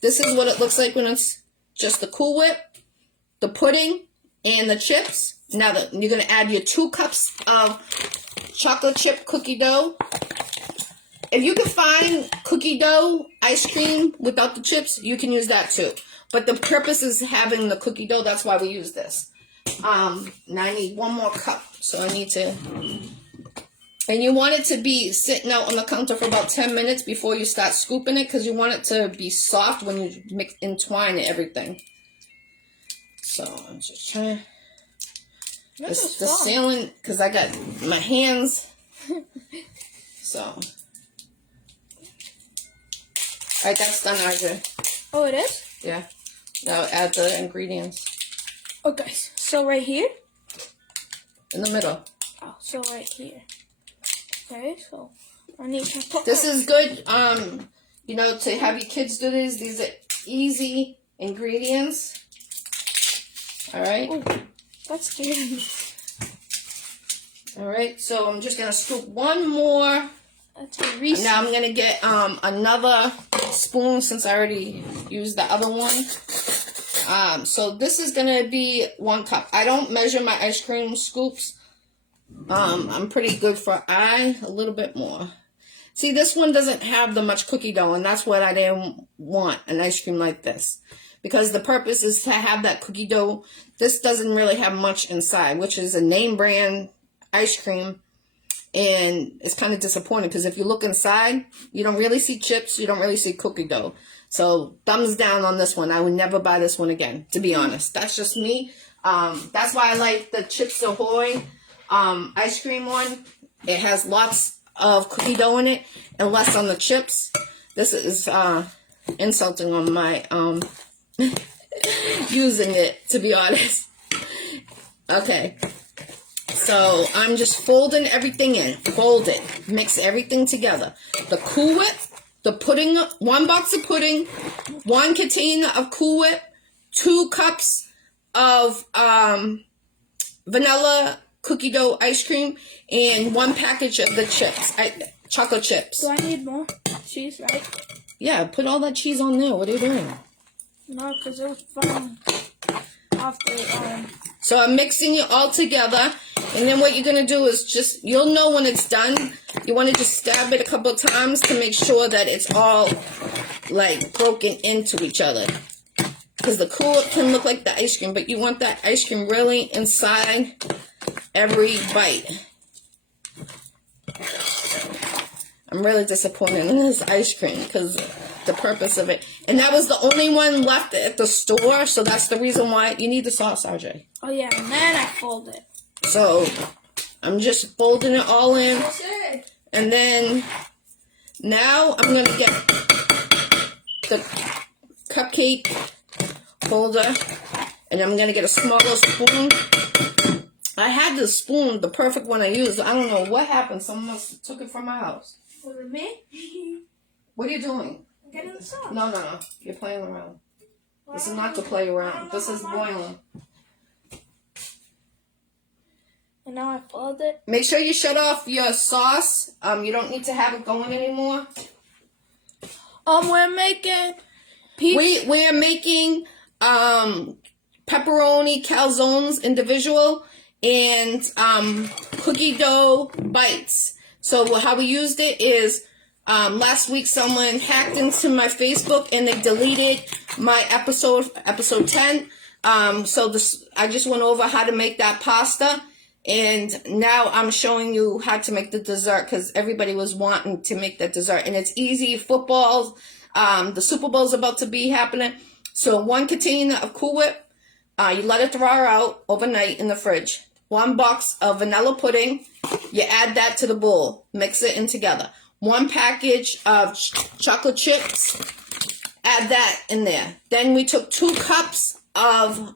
this is what it looks like when it's just the Cool Whip, the pudding, and the chips. Now you're going to add your 2 cups of chocolate chip cookie dough. If you can find cookie dough ice cream without the chips, you can use that too. But the purpose is having the cookie dough. That's why we use this. Now I need 1 more cup. So I need to... And you want it to be sitting out on the counter for about 10 minutes before you start scooping it, because you want it to be soft when you entwine everything. So I'm just trying... The sealing, because I got my hands. So... Alright, that's done, Audrey. Oh, it is? Yeah. Now add the ingredients. Okay, so right here? In the middle. Oh, so right here. Okay, so I need to put... This is good, you know, to have your kids do this. These are easy ingredients. Alright? Oh, that's scary. Alright, so I'm just going to scoop 1 more. Now I'm going to get another spoon since I already used the other one. So this is going to be 1 cup. I don't measure my ice cream scoops. I'm pretty good for a little bit more. See, this one doesn't have the much cookie dough, and that's what I didn't want, an ice cream like this. Because the purpose is to have that cookie dough. This doesn't really have much inside, which is a name brand ice cream. And it's kind of disappointing because if you look inside, you don't really see chips. You don't really see cookie dough. So thumbs down on this one. I would never buy this one again, to be honest. That's just me. That's why I like the Chips Ahoy ice cream one. It has lots of cookie dough in it and less on the chips. This is insulting on my using it, to be honest. Okay. So I'm just folding everything in. Fold it. Mix everything together. The Cool Whip, the pudding, 1 box of pudding, 1 container of Cool Whip, 2 cups of vanilla cookie dough ice cream, and 1 package of the chips, chocolate chips. Do I need more cheese, right? Yeah, put all that cheese on there. What are you doing? No, because it was falling off the So I'm mixing it all together. And then what you're going to do is just, you'll know when it's done. You want to just stab it a couple of times to make sure that it's all, like, broken into each other. Because the Cool Whip can look like the ice cream, but you want that ice cream really inside every bite. I'm really disappointed in this ice cream because the purpose of it. And that was the only one left at the store, so that's the reason why you need the sauce, RJ. Oh, yeah, and then I fold it. So, I'm just folding it all in. And then, now I'm going to get the cupcake holder. And I'm going to get a smaller spoon. I had this spoon, the perfect one I used. I don't know what happened. Someone must have took it from my house. Was it me? What are you doing? Getting the sauce. No. You're playing around. This is not to play around. This is boiling. And now I fold it. Make sure you shut off your sauce. You don't need to have it going anymore. We're making peach. We're making pepperoni calzones individual and cookie dough bites. So how we used it is last week someone hacked into my Facebook and they deleted my episode 10. So I just went over how to make that pasta. And now I'm showing you how to make the dessert because everybody was wanting to make that dessert. And it's easy. Football, the Super Bowl is about to be happening. So 1 container of Cool Whip. You let it thaw out overnight in the fridge. 1 box of vanilla pudding. You add that to the bowl. Mix it in together. 1 package of chocolate chips. Add that in there. Then we took 2 cups of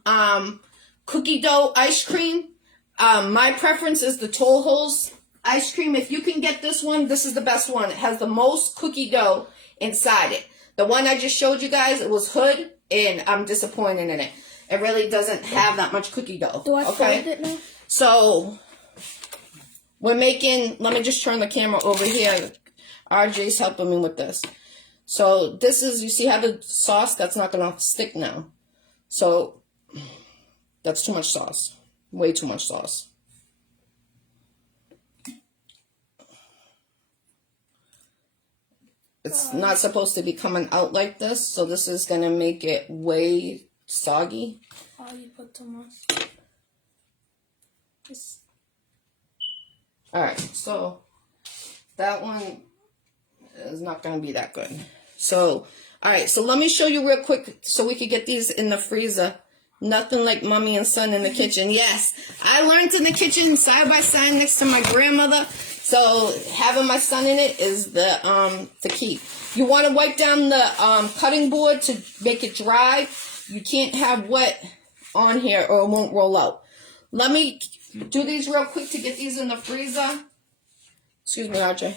cookie dough ice cream. My preference is the Toll Holes ice cream. If you can get this one, this is the best one. It has the most cookie dough inside it. The one I just showed you guys, it was Hood, and I'm disappointed in it. It really doesn't have that much cookie dough. Do I fold it now? So, we're making, let me just turn the camera over here. RJ's helping me with this. So, this is, you see how the sauce, that's not going to stick now. So, that's too much sauce. Way too much sauce. It's not supposed to be coming out like this, so this is going to make it way soggy. Oh, you put too much. Alright, so that one is not going to be that good. So, alright, so let me show you real quick so we can get these in the freezer. Nothing like mommy and son in the kitchen. Yes, I learned in the kitchen side by side next to my grandmother. So having my son in it is the key. You want to wipe down the cutting board to make it dry. You can't have wet on here or it won't roll out. Let me do these real quick to get these in the freezer. Excuse me, RJ.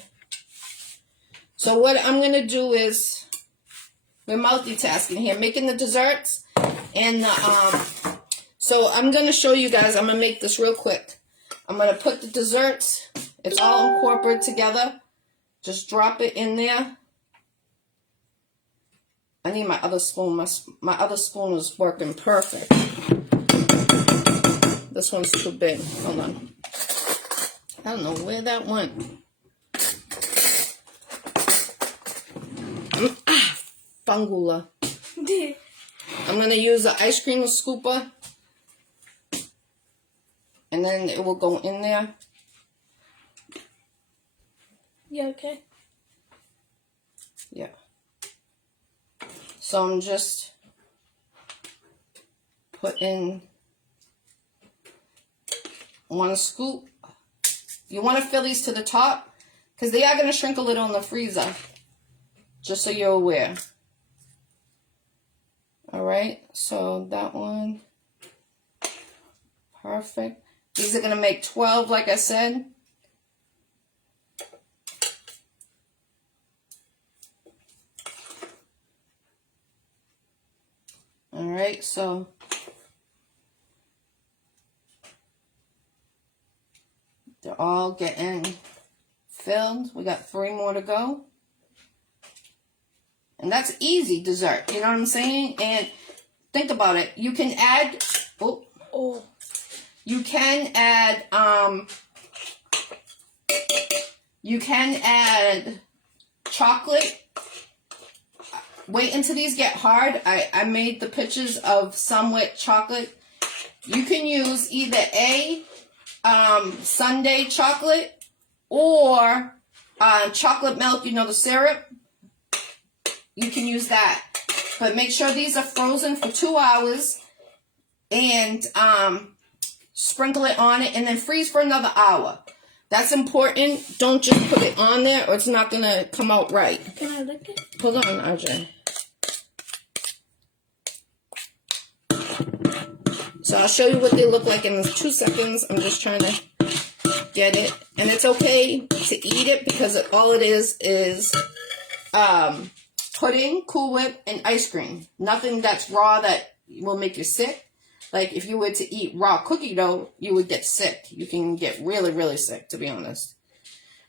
So what I'm going to do is, we're multitasking here, making the desserts. And so I'm going to show you guys, I'm going to make this real quick. I'm going to put the desserts, it's all incorporated together. Just drop it in there. I need my other spoon. My other spoon is working perfect. This one's too big. Hold on. I don't know where that went. Fangula. I'm going to use the ice cream scooper. And then it will go in there. Yeah, okay. Yeah. So I'm just putting 1 scoop. You want to fill these to the top because they are going to shrink a little in the freezer. Just so you're aware. Alright, so that one. Perfect. These are going to make 12, like I said. Alright, so they're all getting filled. We got 3 more to go. And that's easy dessert, you know what I'm saying? And think about it. You can add, you can add chocolate. Wait until these get hard. I made the pictures of some with chocolate. You can use either a sundae chocolate or chocolate milk, you know, the syrup. You can use that. But make sure these are frozen for 2 hours and sprinkle it on it and then freeze for another hour. That's important. Don't just put it on there or it's not going to come out right. Can I lick it? Hold on, RJ. So I'll show you what they look like in 2 seconds. I'm just trying to get it. And it's okay to eat it because all it is pudding, Cool Whip, and ice cream. Nothing that's raw that will make you sick. Like, if you were to eat raw cookie dough, you would get sick. You can get really, really sick, to be honest.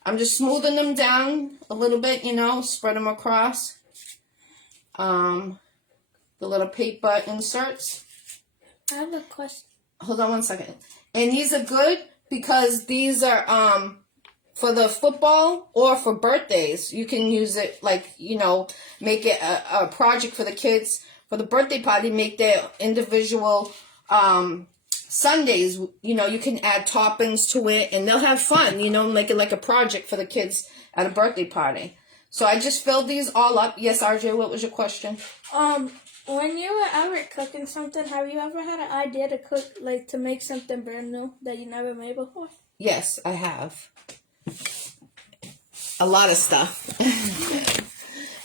I'm just smoothing them down a little bit, you know, spread them across. The little paper inserts. I have a question. Hold on one second. And these are good because these are for the football or for birthdays. You can use it, like, you know, make it a project for the kids. For the birthday party, make their individual sundaes. You know, you can add toppings to it and they'll have fun, you know, make it like a project for the kids at a birthday party. So I just filled these all up. Yes, RJ, what was your question? When you were ever cooking something, have you ever had an idea to cook, like, to make something brand new that you never made before? Yes, I have. A lot of stuff.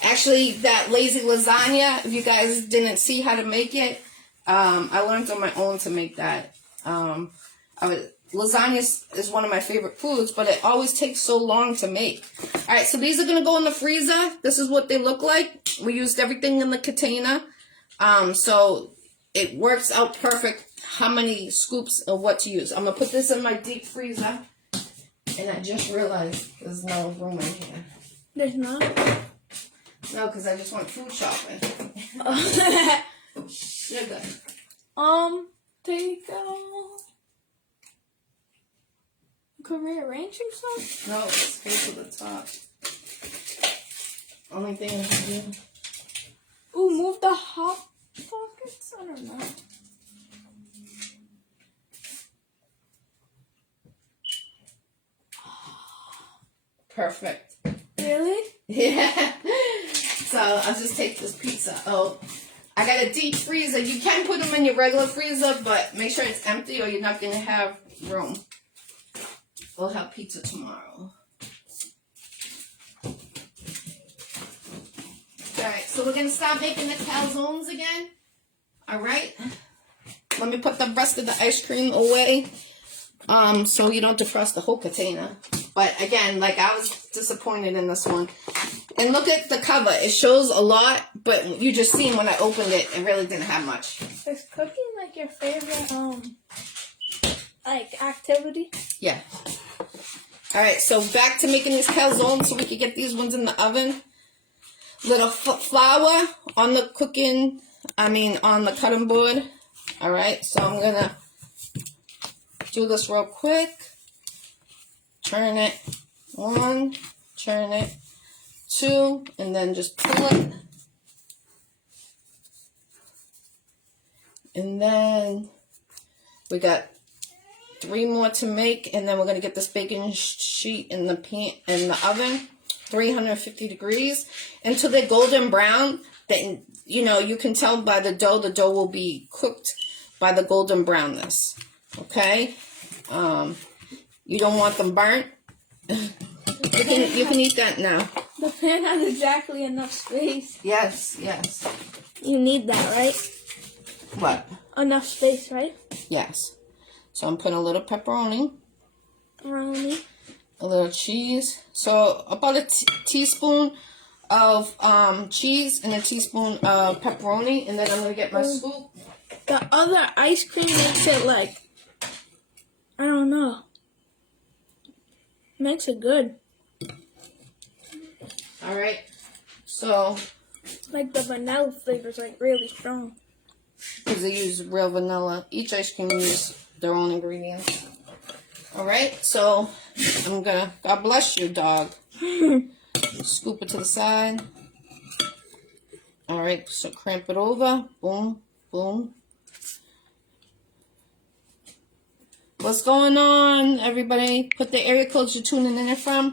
Actually, that lazy lasagna, if you guys didn't see how to make it, I learned on my own to make that. Lasagna is one of my favorite foods, but it always takes so long to make. All right, so these are going to go in the freezer. This is what they look like. We used everything in the container. So it works out perfect how many scoops of what to use. I'm going to put this in my deep freezer. And I just realized there's no room in here. There's not? No, because I just went food shopping. You're good. Take career arranging stuff? No, it's go to the top. Only thing I can do. Ooh, move the hot pockets? I don't know. Perfect. Really? Yeah. So I'll just take this pizza. Oh, I got a deep freezer. You can put them in your regular freezer, but make sure it's empty or you're not going to have room. We'll have pizza tomorrow. Alright, so we're going to start making the calzones again. Alright. Let me put the rest of the ice cream away. So you don't defrost the whole container. But again, like, I was disappointed in this one. And look at the cover. It shows a lot, but you just seen when I opened it, it really didn't have much. Is cooking like your favorite, like, activity? Yeah. Alright, so back to making these calzones so we can get these ones in the oven. Little flour on the on the cutting board. Alright, so I'm going to do this real quick. Turn it 1, turn it 2, and then just pull it. And then we got 3 more to make, and then we're going to get this baking sheet in the oven, 350 degrees, until they're golden brown. Then, you know, you can tell by the dough will be cooked by the golden brownness. Okay? You don't want them burnt. You can eat that now. The pan has exactly enough space. Yes, yes. You need that, right? What? Enough space, right? Yes. So I'm putting a little pepperoni. A little cheese. So about a teaspoon of cheese and a teaspoon of pepperoni. And then I'm going to get my scoop. The other ice cream makes it like, I don't know. Makes it good. Alright. So. Like the vanilla flavor is like really strong. Because they use real vanilla. Each ice cream uses their own ingredients. Alright. So I'm going to. God bless you, dog. Scoop it to the side. Alright. So cramp it over. Boom. Boom. What's going on, everybody? Put the area codes you're tuning in from.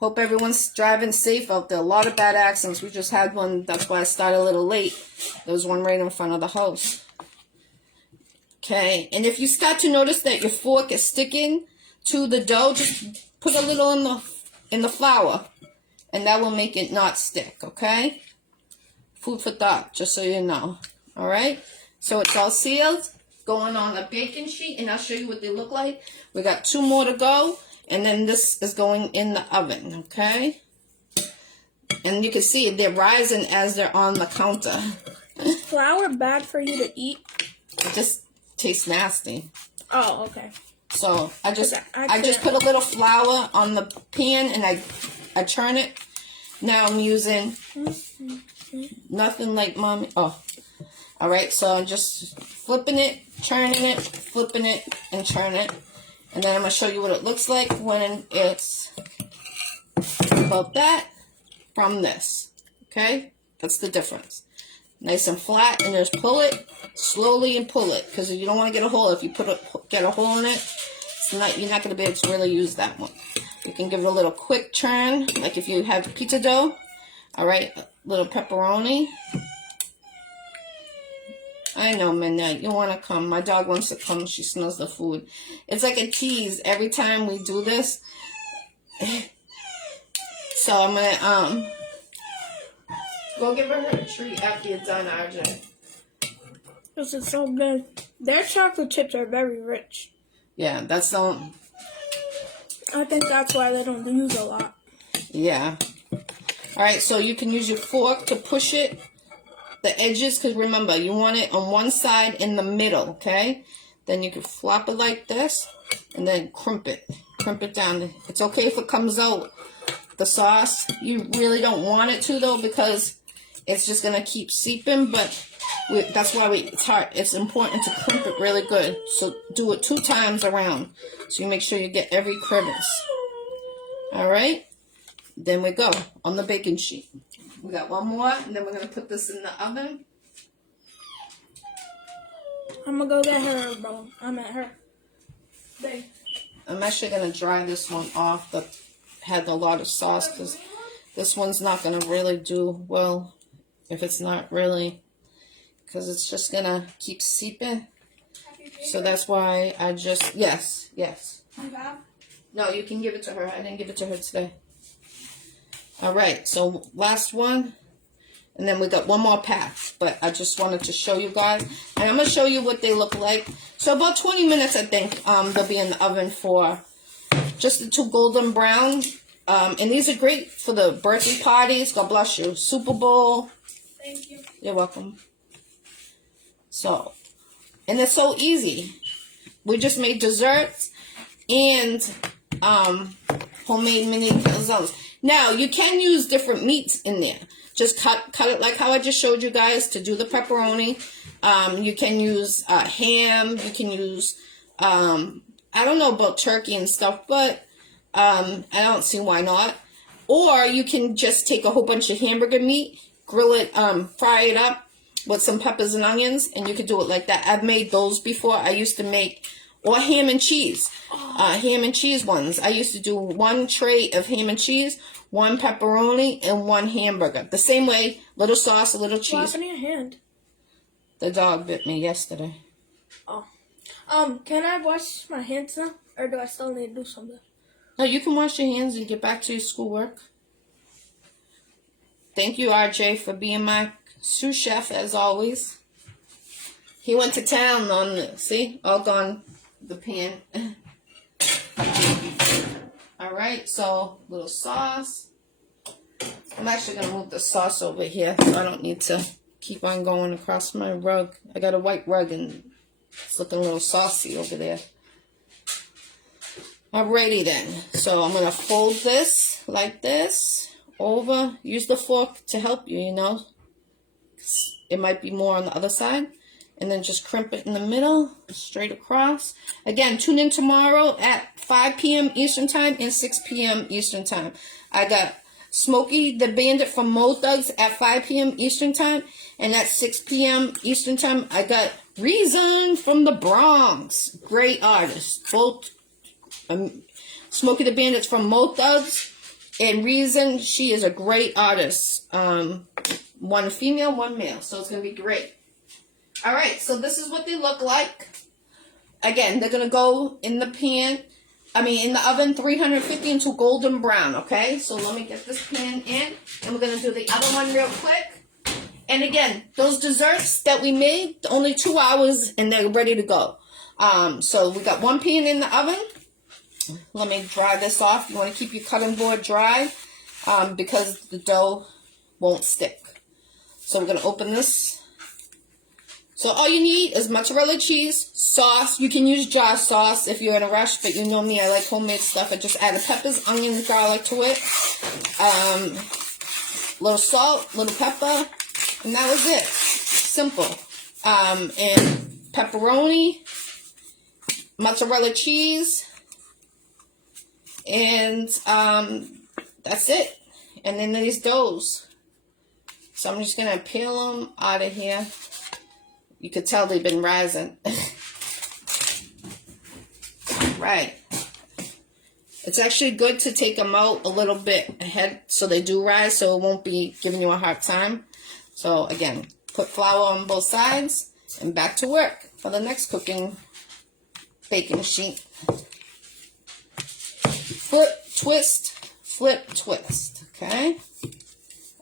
Hope everyone's driving safe out there. A lot of bad accidents. We just had one. That's why I started a little late. There was one right in front of the house. Okay. And if you start to notice that your fork is sticking to the dough, just put a little in the flour. And that will make it not stick. Okay? Food for thought, just so you know. Alright? So it's all sealed. Going on a baking sheet, and I'll show you what they look like. We got 2 more to go, and then this is going in the oven, okay? And you can see they're rising as they're on the counter. Is flour bad for you to eat? It just tastes nasty. Oh, okay. So I just put a little flour on the pan and I turn it. Now I'm using nothing like mommy. Oh, all right. So I'm just flipping it, turning it, flipping it, and turn it. And then I'm gonna show you what it looks like when it's about that from this. Okay, that's the difference. Nice and flat, and just pull it slowly and pull it, because you don't want to get a hole. If you get a hole in it, you're not going to be able to really use that one. You can give it a little quick turn, like if you have pizza dough. All right, a little pepperoni. I know, Minette, you want to come. My dog wants to come. She smells the food. It's like a tease every time we do this. So I'm going to go give her a treat after you're done, RJ. This is so good. Their chocolate chips are very rich. Yeah, that's the... I think that's why they don't use a lot. Yeah. All right, so you can use your fork to push it, the edges, because remember, you want it on one side in the middle, okay? Then you can flop it like this, and then crimp it. Crimp it down. It's okay if it comes out the sauce. You really don't want it to, though, because it's just going to keep seeping, but that's why it's hard. It's important to crimp it really good. So do it 2 times around, so you make sure you get every crevice. All right? Then we go on the baking sheet. We got one more, and then we're going to put this in the oven. I'm going to go get her, bro. I'm at her. Babe. I'm actually going to dry this one off that had a lot of sauce, because this one's not going to really do well if it's not really, because it's just going to keep seeping. So that's why I just, yes. No, you can give it to her. I didn't give it to her today. All right, so last one. And then we got one more pack. But I just wanted to show you guys. And I'm going to show you what they look like. So about 20 minutes, I think, they'll be in the oven for just the 2 golden brown. And these are great for the birthday parties. God bless you. Super Bowl. Thank you. You're welcome. So, and it's so easy. We just made desserts and homemade mini calzones. Now, you can use different meats in there. Just cut it like how I just showed you guys to do the pepperoni. You can use ham. You can use, I don't know about turkey and stuff, but I don't see why not. Or you can just take a whole bunch of hamburger meat, grill it, fry it up with some peppers and onions, and you could do it like that. I've made those before. I used to make, or ham and cheese. Ham and cheese ones. I used to do 1 tray of ham and cheese, 1 pepperoni, and 1 hamburger. The same way, little sauce, a little cheese. What happened to your hand? The dog bit me yesterday. Oh. Can I wash my hands now? Or do I still need to do something? No, you can wash your hands and get back to your schoolwork. Thank you, RJ, for being my sous chef, as always. He went to town on the, see, all gone, the pan. All right, so little sauce. I'm actually going to move the sauce over here, so I don't need to keep on going across my rug. I got a white rug, and it's looking a little saucy over there. Alrighty then, so I'm going to fold this like this over. Use the fork to help you, you know. It might be more on the other side. And then just crimp it in the middle, straight across. Again, tune in tomorrow at 5 p.m. Eastern Time and 6 p.m. Eastern Time. I got Smokey the Bandit from Mo Thugs at 5 p.m. Eastern Time. And at 6 p.m. Eastern Time, I got Reason from the Bronx. Great artist. Both Smokey the Bandit's from Mo Thugs. And Reason, she is a great artist. 1 female, 1 male. So it's going to be great. All right, so this is what they look like. Again, they're going to go in the in the oven, 350 into golden brown, okay? So let me get this pan in, and we're going to do the other one real quick. And again, those desserts that we made, only 2 hours, and they're ready to go. So we got 1 pan in the oven. Let me dry this off. You want to keep your cutting board dry because the dough won't stick. So we're going to open this So all you need is mozzarella cheese, sauce. You can use jar sauce if you're in a rush, but you know me, I like homemade stuff. I just added peppers, onions, garlic to it. Little salt, little pepper, and that was it. Simple. And pepperoni, mozzarella cheese, and that's it. And then these doughs. So I'm just going to peel them out of here. You could tell they've been rising. Right. It's actually good to take them out a little bit ahead so they do rise, so it won't be giving you a hard time. So again, put flour on both sides and back to work for the next cooking baking sheet. Flip, twist, flip, twist. Okay.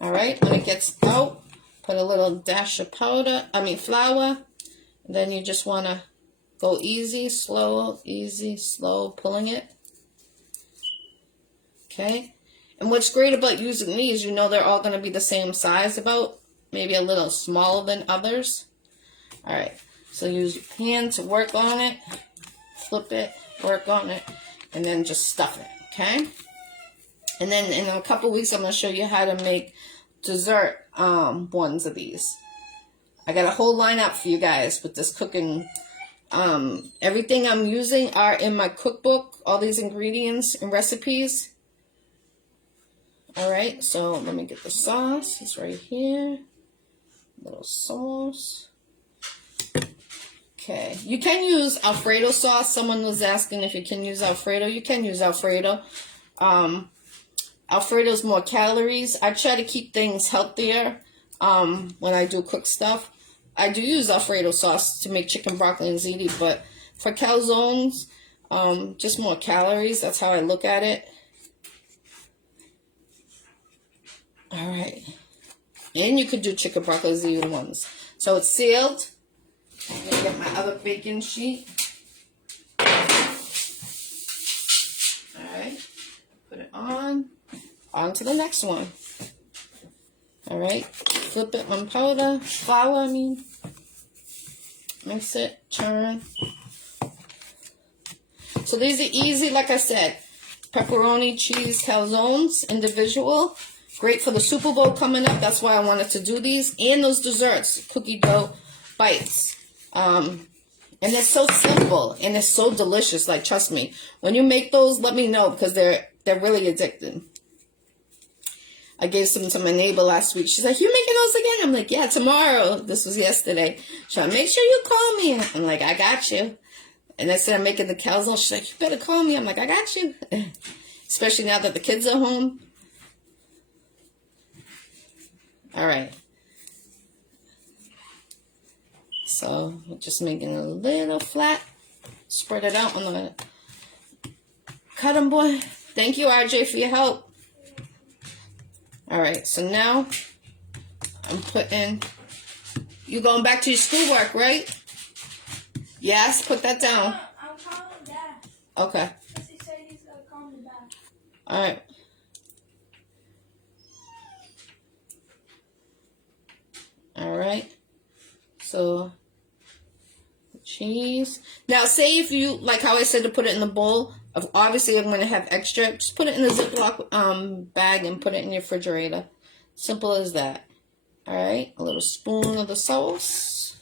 All right. When it gets out, put a little dash of flour. And then you just want to go easy, slow, pulling it. Okay. And what's great about using these, you know they're all going to be the same size about, maybe a little smaller than others. All right. So use your pan to work on it, flip it, work on it, and then just stuff it. Okay. And then in a couple weeks, I'm going to show you how to make dessert ones of these. I got a whole lineup for you guys with this cooking. Everything I'm using are in my cookbook, all these ingredients and recipes. All right, so let me get the sauce. It's right here. Little sauce. Okay, you can use Alfredo sauce. Someone was asking if you can use Alfredo. You can use Alfredo. Alfredo's more calories. I try to keep things healthier when I do cook stuff. I do use Alfredo sauce to make chicken, broccoli, and ziti, but for calzones, just more calories. That's how I look at it. All right. And you could do chicken, broccoli, ziti ones. So it's sealed. I'm going to get my other baking sheet. All right. Put it on. On to the next one. All right. Flip it on flour, Mix it, turn. So these are easy, like I said. Pepperoni, cheese, calzones, individual. Great for the Super Bowl coming up. That's why I wanted to do these. And those desserts, cookie dough bites. And they're so simple and it's so delicious. Like, trust me, when you make those, let me know because they're really addicting. I gave some to my neighbor last week. She's like, "You making those again?" I'm like, "Yeah, tomorrow." This was yesterday. She's like, "Make sure you call me." I'm like, "I got you." And I said, "I'm making the calzones." She's like, "You better call me." I'm like, "I got you." Especially now that the kids are home. All right. So we're just making a little flat. Spread it out on the cutting board. Thank you, RJ, for your help. All right, so now I'm putting, you going back to your schoolwork, right? Yes, put that down. I'm calling Dad. Okay. Because he said he's going to call me back. All right. All right. So, cheese. Now, say if you, like how I said to put it in the bowl, obviously I'm going to have extra. Just put it in a Ziploc bag and put it in your refrigerator. Simple as that. All right. A little spoon of the sauce.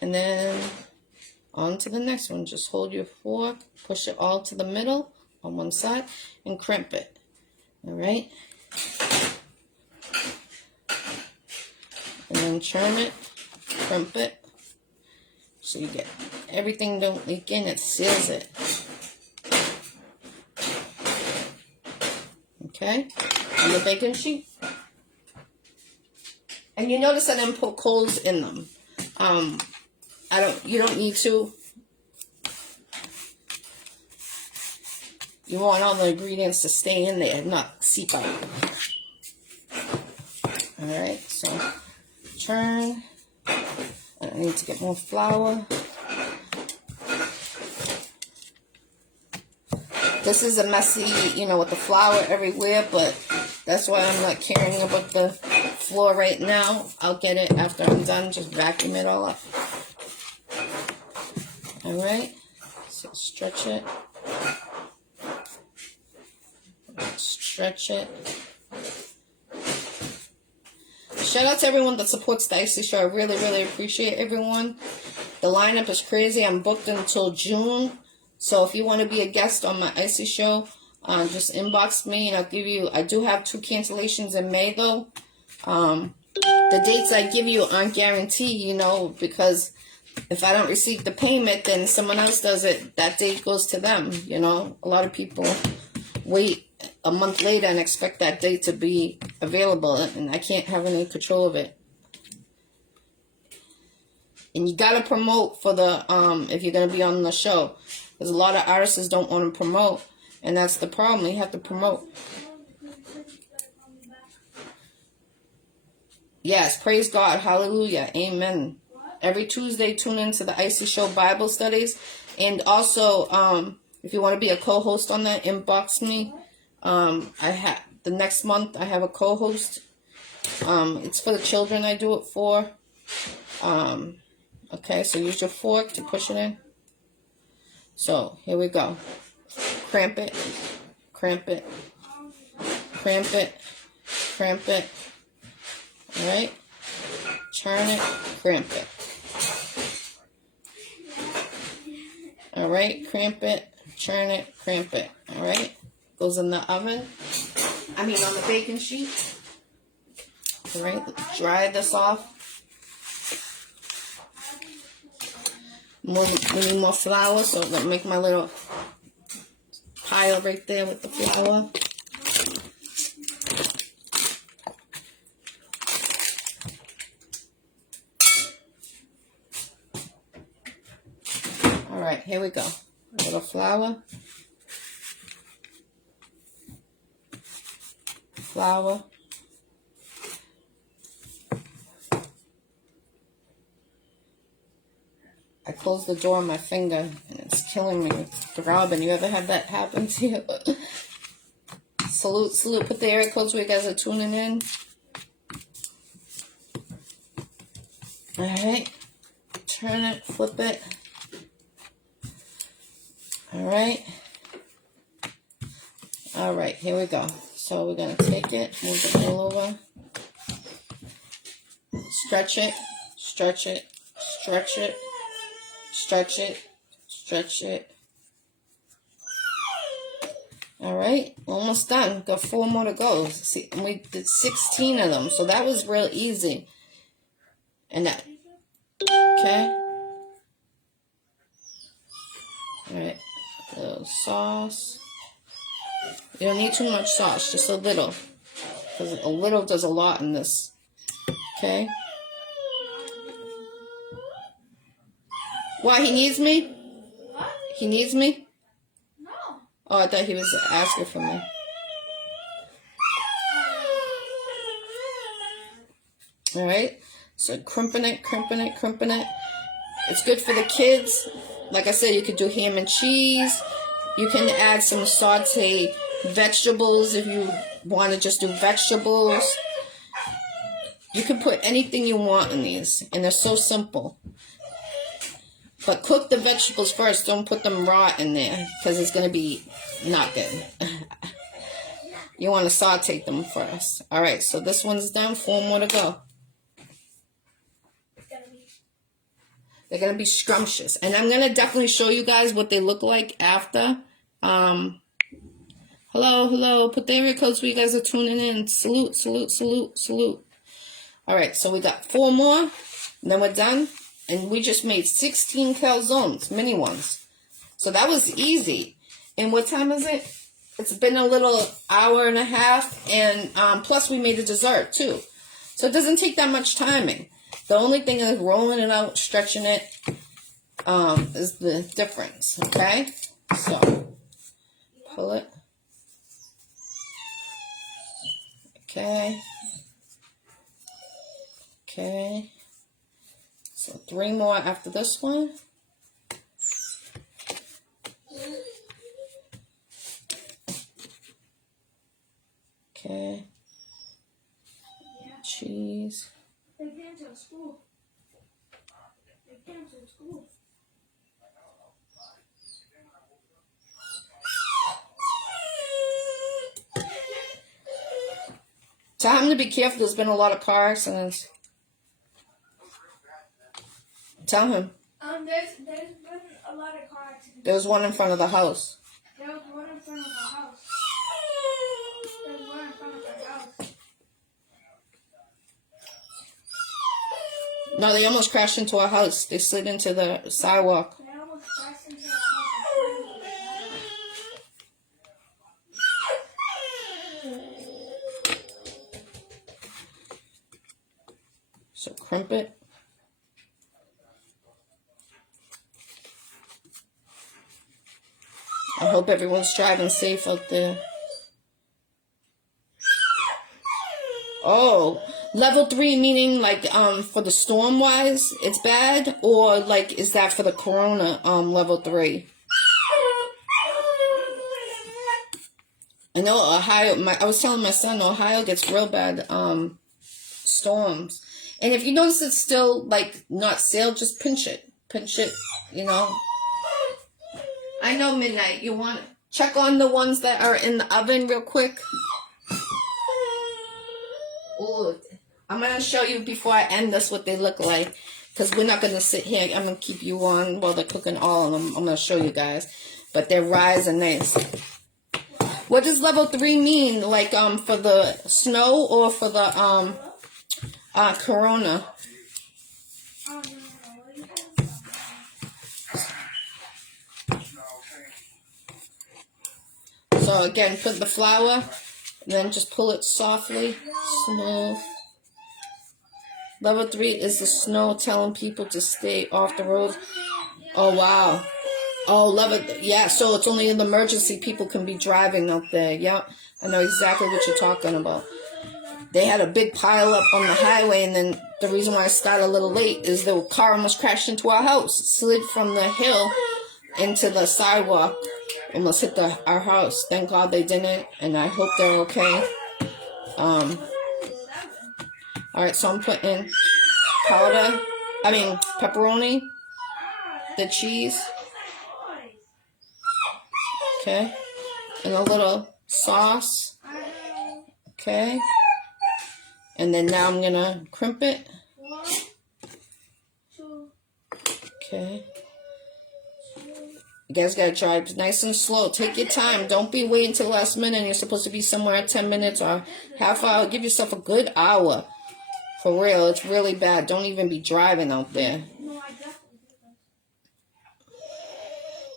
And then on to the next one. Just hold your fork. Push it all to the middle on one side and crimp it. All right. And then churn it. Crimp it. So you get everything don't leak in, it seals it. Okay, on the baking sheet. And you notice I didn't put coals in them. You don't need to. You want all the ingredients to stay in there, not seep out. Alright, so churn. I need to get more flour. This is a messy, with the flour everywhere, but that's why I'm not caring about the floor right now. I'll get it after I'm done. Just vacuum it all up. Alright. So stretch it. Stretch it. Shout out to everyone that supports the Iccy Show. I really, really appreciate everyone. The lineup is crazy. I'm booked until June. So if you want to be a guest on my Iccy Show, just inbox me and I'll give you, I do have 2 cancellations in May though. The dates I give you aren't guaranteed, you know, because if I don't receive the payment, then someone else does it. That date goes to them, you know. A lot of people wait a month later and expect that date to be available, and I can't have any control of it. And you gotta promote for the if you're gonna be on the show, because a lot of artists don't want to promote, and that's the problem. You have to promote. Yes, praise God, hallelujah, amen. Every Tuesday, tune into the Iccy Show Bible studies, and also if you want to be a co-host on that, inbox me. I have the next month. I have a co-host. It's for the children. I do it for. Okay, so use your fork to push it in. So here we go. Cramp it, cramp it, cramp it, cramp it. All right. Turn it, cramp it. All right, cramp it, turn it, cramp it. All right. Goes in the oven. I mean on the baking sheet. All right, dry this off. We need more flour, so I'm gonna make my little pile right there with the flour. All right, here we go. A little flour. Flour. I closed the door on my finger and it's killing me. It's throbbing. You ever have that happen to you? Salute, salute. Put the air codes where you guys are tuning in. Alright. Turn it, flip it. Alright. Alright, here we go. So we're going to take it, move the bowl over. Stretch it, stretch it, stretch it. Stretch it, stretch it. All right, almost done. Got 4 more to go. See, we did 16 of them, so that was real easy. And that, okay. All right, a little sauce. You don't need too much sauce, just a little, because a little does a lot in this. Okay. Why, he needs me? What? He needs me? No. Oh, I thought he was asking for me. All right. So crimping it, crimping it, crimping it. It's good for the kids. Like I said, you could do ham and cheese. You can add some sauteed vegetables if you want to just do vegetables. You can put anything you want in these, and they're so simple. But cook the vegetables first. Don't put them raw in there because it's going to be not good. You want to saute them first. All right, so this one's done. 4 more to go. They're going to be scrumptious. And I'm going to definitely show you guys what they look like after. Hello, hello. Put the area codes where you guys are tuning in. Salute, salute, salute, salute. All right, so we got 4 more. And then we're done. And we just made 16 calzones, mini ones. So that was easy. And what time is it? It's been a little hour and a half. And plus we made a dessert too. So it doesn't take that much timing. The only thing is rolling it out, stretching it is the difference. Okay? So pull it. Okay. Okay. So 3 more after this one. Okay. cheese. They canceled school. They canceled school. Tell him to be careful. There's been a lot of car accidents. Tell him. There's been a lot of car accidents. There's one in front of the house. There was one in front of the house. There's one in front of the house. No, they almost crashed into our house. They slid into the sidewalk. They almost crashed into the house. So crimp it. I hope everyone's driving safe out there. Oh, level 3 meaning like for the storm wise it's bad, or like is that for the corona level 3? I know Ohio, I was telling my son Ohio gets real bad storms. And if you notice it's still like not sealed, just pinch it, you know. I know, Midnight, you want to check on the ones that are in the oven real quick. Ooh, I'm going to show you before I end this what they look like, because we're not going to sit here. I'm going to keep you on while they're cooking all of them. I'm going to show you guys. But they're rising nice. What does level 3 mean? Like for the snow or for the corona? So again, put the flour, and then just pull it softly, smooth. Level 3 is the snow, telling people to stay off the road. Oh wow. Oh, level, yeah. So it's only in the emergency people can be driving out there. Yep, I know exactly what you're talking about. They had a big pile up on the highway, and then the reason why I started a little late is the car almost crashed into our house. It slid from the hill into the sidewalk. Almost hit our house. Thank God they didn't, and I hope they're okay. Alright, so I'm putting pepperoni, the cheese, okay, and a little sauce, okay, and then now I'm gonna crimp it, okay. You guys gotta drive nice and slow. Take your time. Don't be waiting till the last minute. You're supposed to be somewhere at 10 minutes or half hour. Give yourself a good hour. For real, it's really bad. Don't even be driving out there.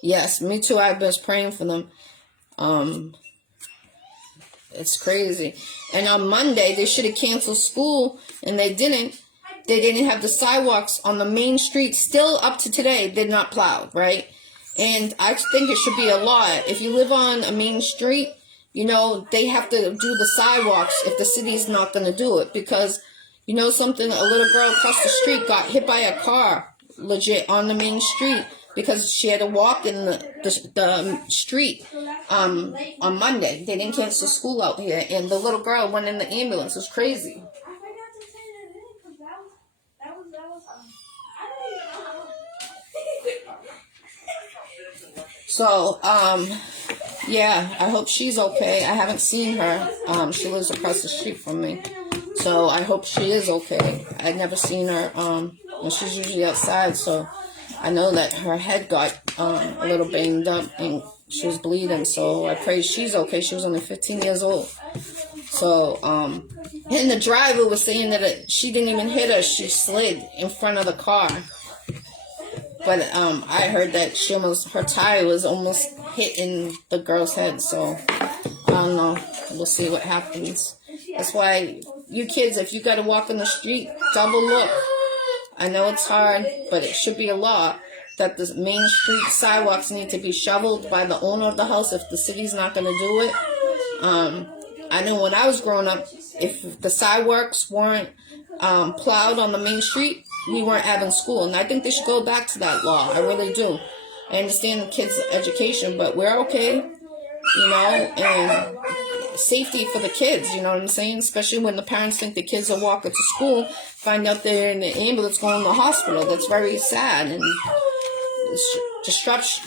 Yes, me too. I've been praying for them. It's crazy. And on Monday, they should have canceled school, and they didn't. They didn't have the sidewalks on the main street. Still up to today, they're not plowed, right? And I think it should be a law. If you live on a main street, you know, they have to do the sidewalks if the city's not going to do it. Because, you know something, a little girl across the street got hit by a car, legit, on the main street. Because she had to walk in the street on Monday. They didn't cancel school out here. And the little girl went in the ambulance. It was crazy. So, yeah, I hope she's okay. I haven't seen her. She lives across the street from me. So I hope she is okay. I've never seen her. And she's usually outside, so I know that her head got a little banged up and she was bleeding. So I pray she's okay. She was only 15 years old. So, and the driver was saying that she didn't even hit her. She slid in front of the car. But I heard that her tire was almost hitting the girl's head. So I don't know. We'll see what happens. That's why you kids, if you got to walk in the street, double look. I know it's hard, but it should be a law that the main street sidewalks need to be shoveled by the owner of the house if the city's not going to do it. I know when I was growing up, if the sidewalks weren't plowed on the main street, we weren't having school, and I think they should go back to that law. I really do. I understand the kids' education, but we're okay, you know, and safety for the kids, you know what I'm saying? Especially when the parents think the kids are walking to school, find out they're in the ambulance going to the hospital. That's very sad and disruption.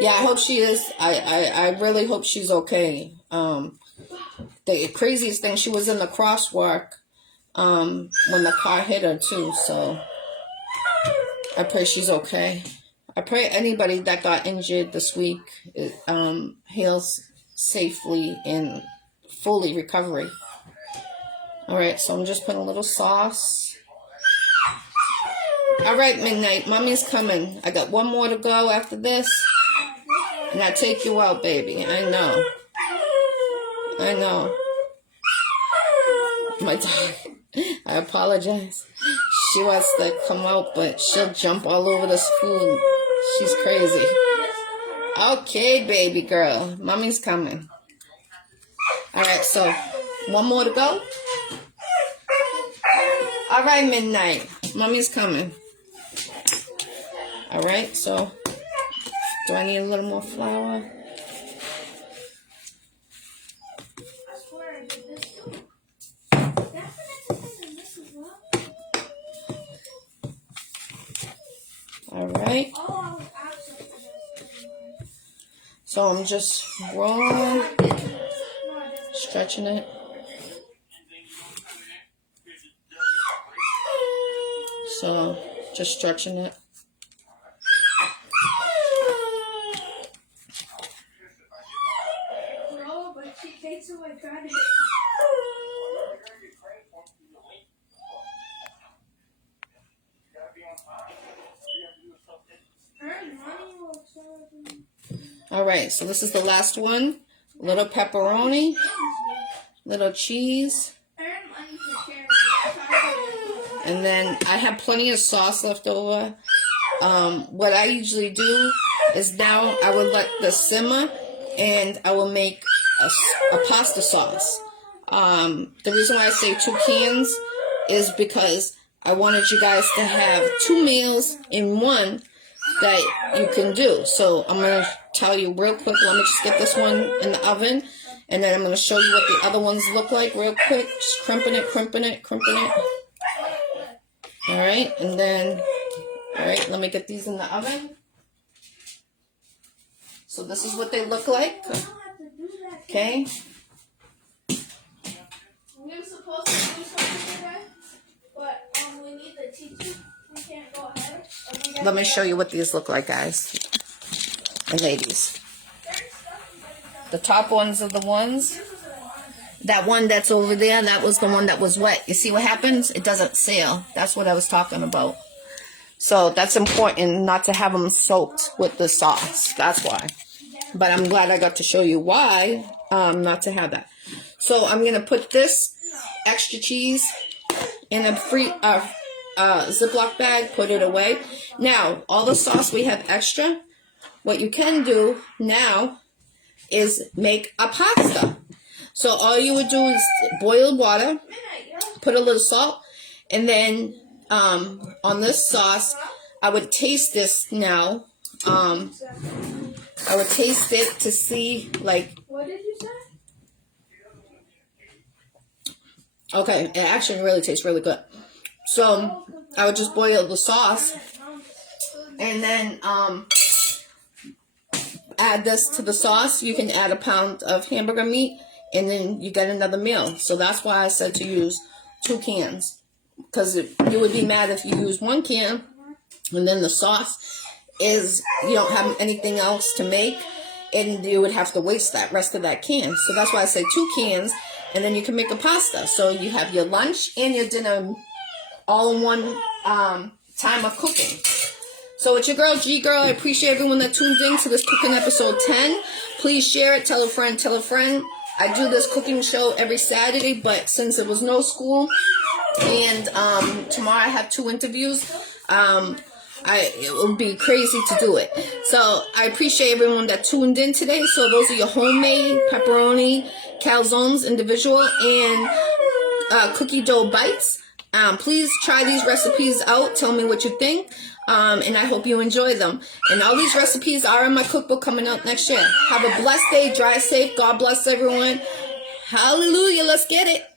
Yeah, I hope she is. I really hope she's okay. The craziest thing, she was in the crosswalk when the car hit her too, so I pray she's okay. I pray anybody that got injured this week heals safely and fully recovery. Alright, so I'm just putting a little sauce. Alright, Midnight, Mommy's coming. I got one more to go after this. And I take you out, baby. I know. I know. My dog. I apologize. She wants to come out, but she'll jump all over this food. She's crazy. Okay, baby girl. Mommy's coming. Alright, so one more to go. Alright, Midnight. Mommy's coming. Alright, so do I need a little more flour? Alright. So I'm just rolling, stretching it. So just stretching it. No, but she takes away credit. Alright, so this is the last one. Little pepperoni, little cheese. And then I have plenty of sauce left over. What I usually do is now I will let this simmer and I will make a pasta sauce. The reason why I say 2 cans is because I wanted you guys to have 2 meals in one that you can do. So I'm going to tell you real quick. Let me just get this one in the oven. And then I'm going to show you what the other ones look like real quick. Just crimping it, crimping it, crimping it. Alright, and then, alright, let me get these in the oven. So this is what they look like. Okay. We were supposed to do something today, but we need the teacher. We can't go ahead. Let me show you what these look like, guys and ladies. The top ones are the ones. That one that's over there, that was the one that was wet. You see what happens? It doesn't seal. That's what I was talking about. So that's important not to have them soaked with the sauce. That's why. But I'm glad I got to show you why not to have that. So I'm going to put this extra cheese in a free Ziploc bag, put it away. Now, all the sauce we have extra, what you can do now is make a pasta. So all you would do is boil water, put a little salt, and then on this sauce, I would taste this now. I would taste it to see, like... What did you say? Okay, it actually really tastes really good. So I would just boil the sauce, and then add this to the sauce. You can add a pound of hamburger meat, and then you get another meal. So that's why I said to use 2 cans. Because you would be mad if you use 1 can, and then the sauce is, you don't have anything else to make, and you would have to waste that rest of that can. So that's why I say 2 cans, and then you can make a pasta. So you have your lunch and your dinner all in one time of cooking. So it's your girl, Ggirl. I appreciate everyone that tuned in to this cooking episode 10. Please share it. Tell a friend. Tell a friend. I do this cooking show every Saturday, but since it was no school and tomorrow I have 2 interviews, it would be crazy to do it. So I appreciate everyone that tuned in today. So those are your homemade pepperoni calzones individual and cookie dough bites. Please try these recipes out. Tell me what you think. And I hope you enjoy them. And all these recipes are in my cookbook coming out next year. Have a blessed day. Drive safe. God bless everyone. Hallelujah. Let's get it.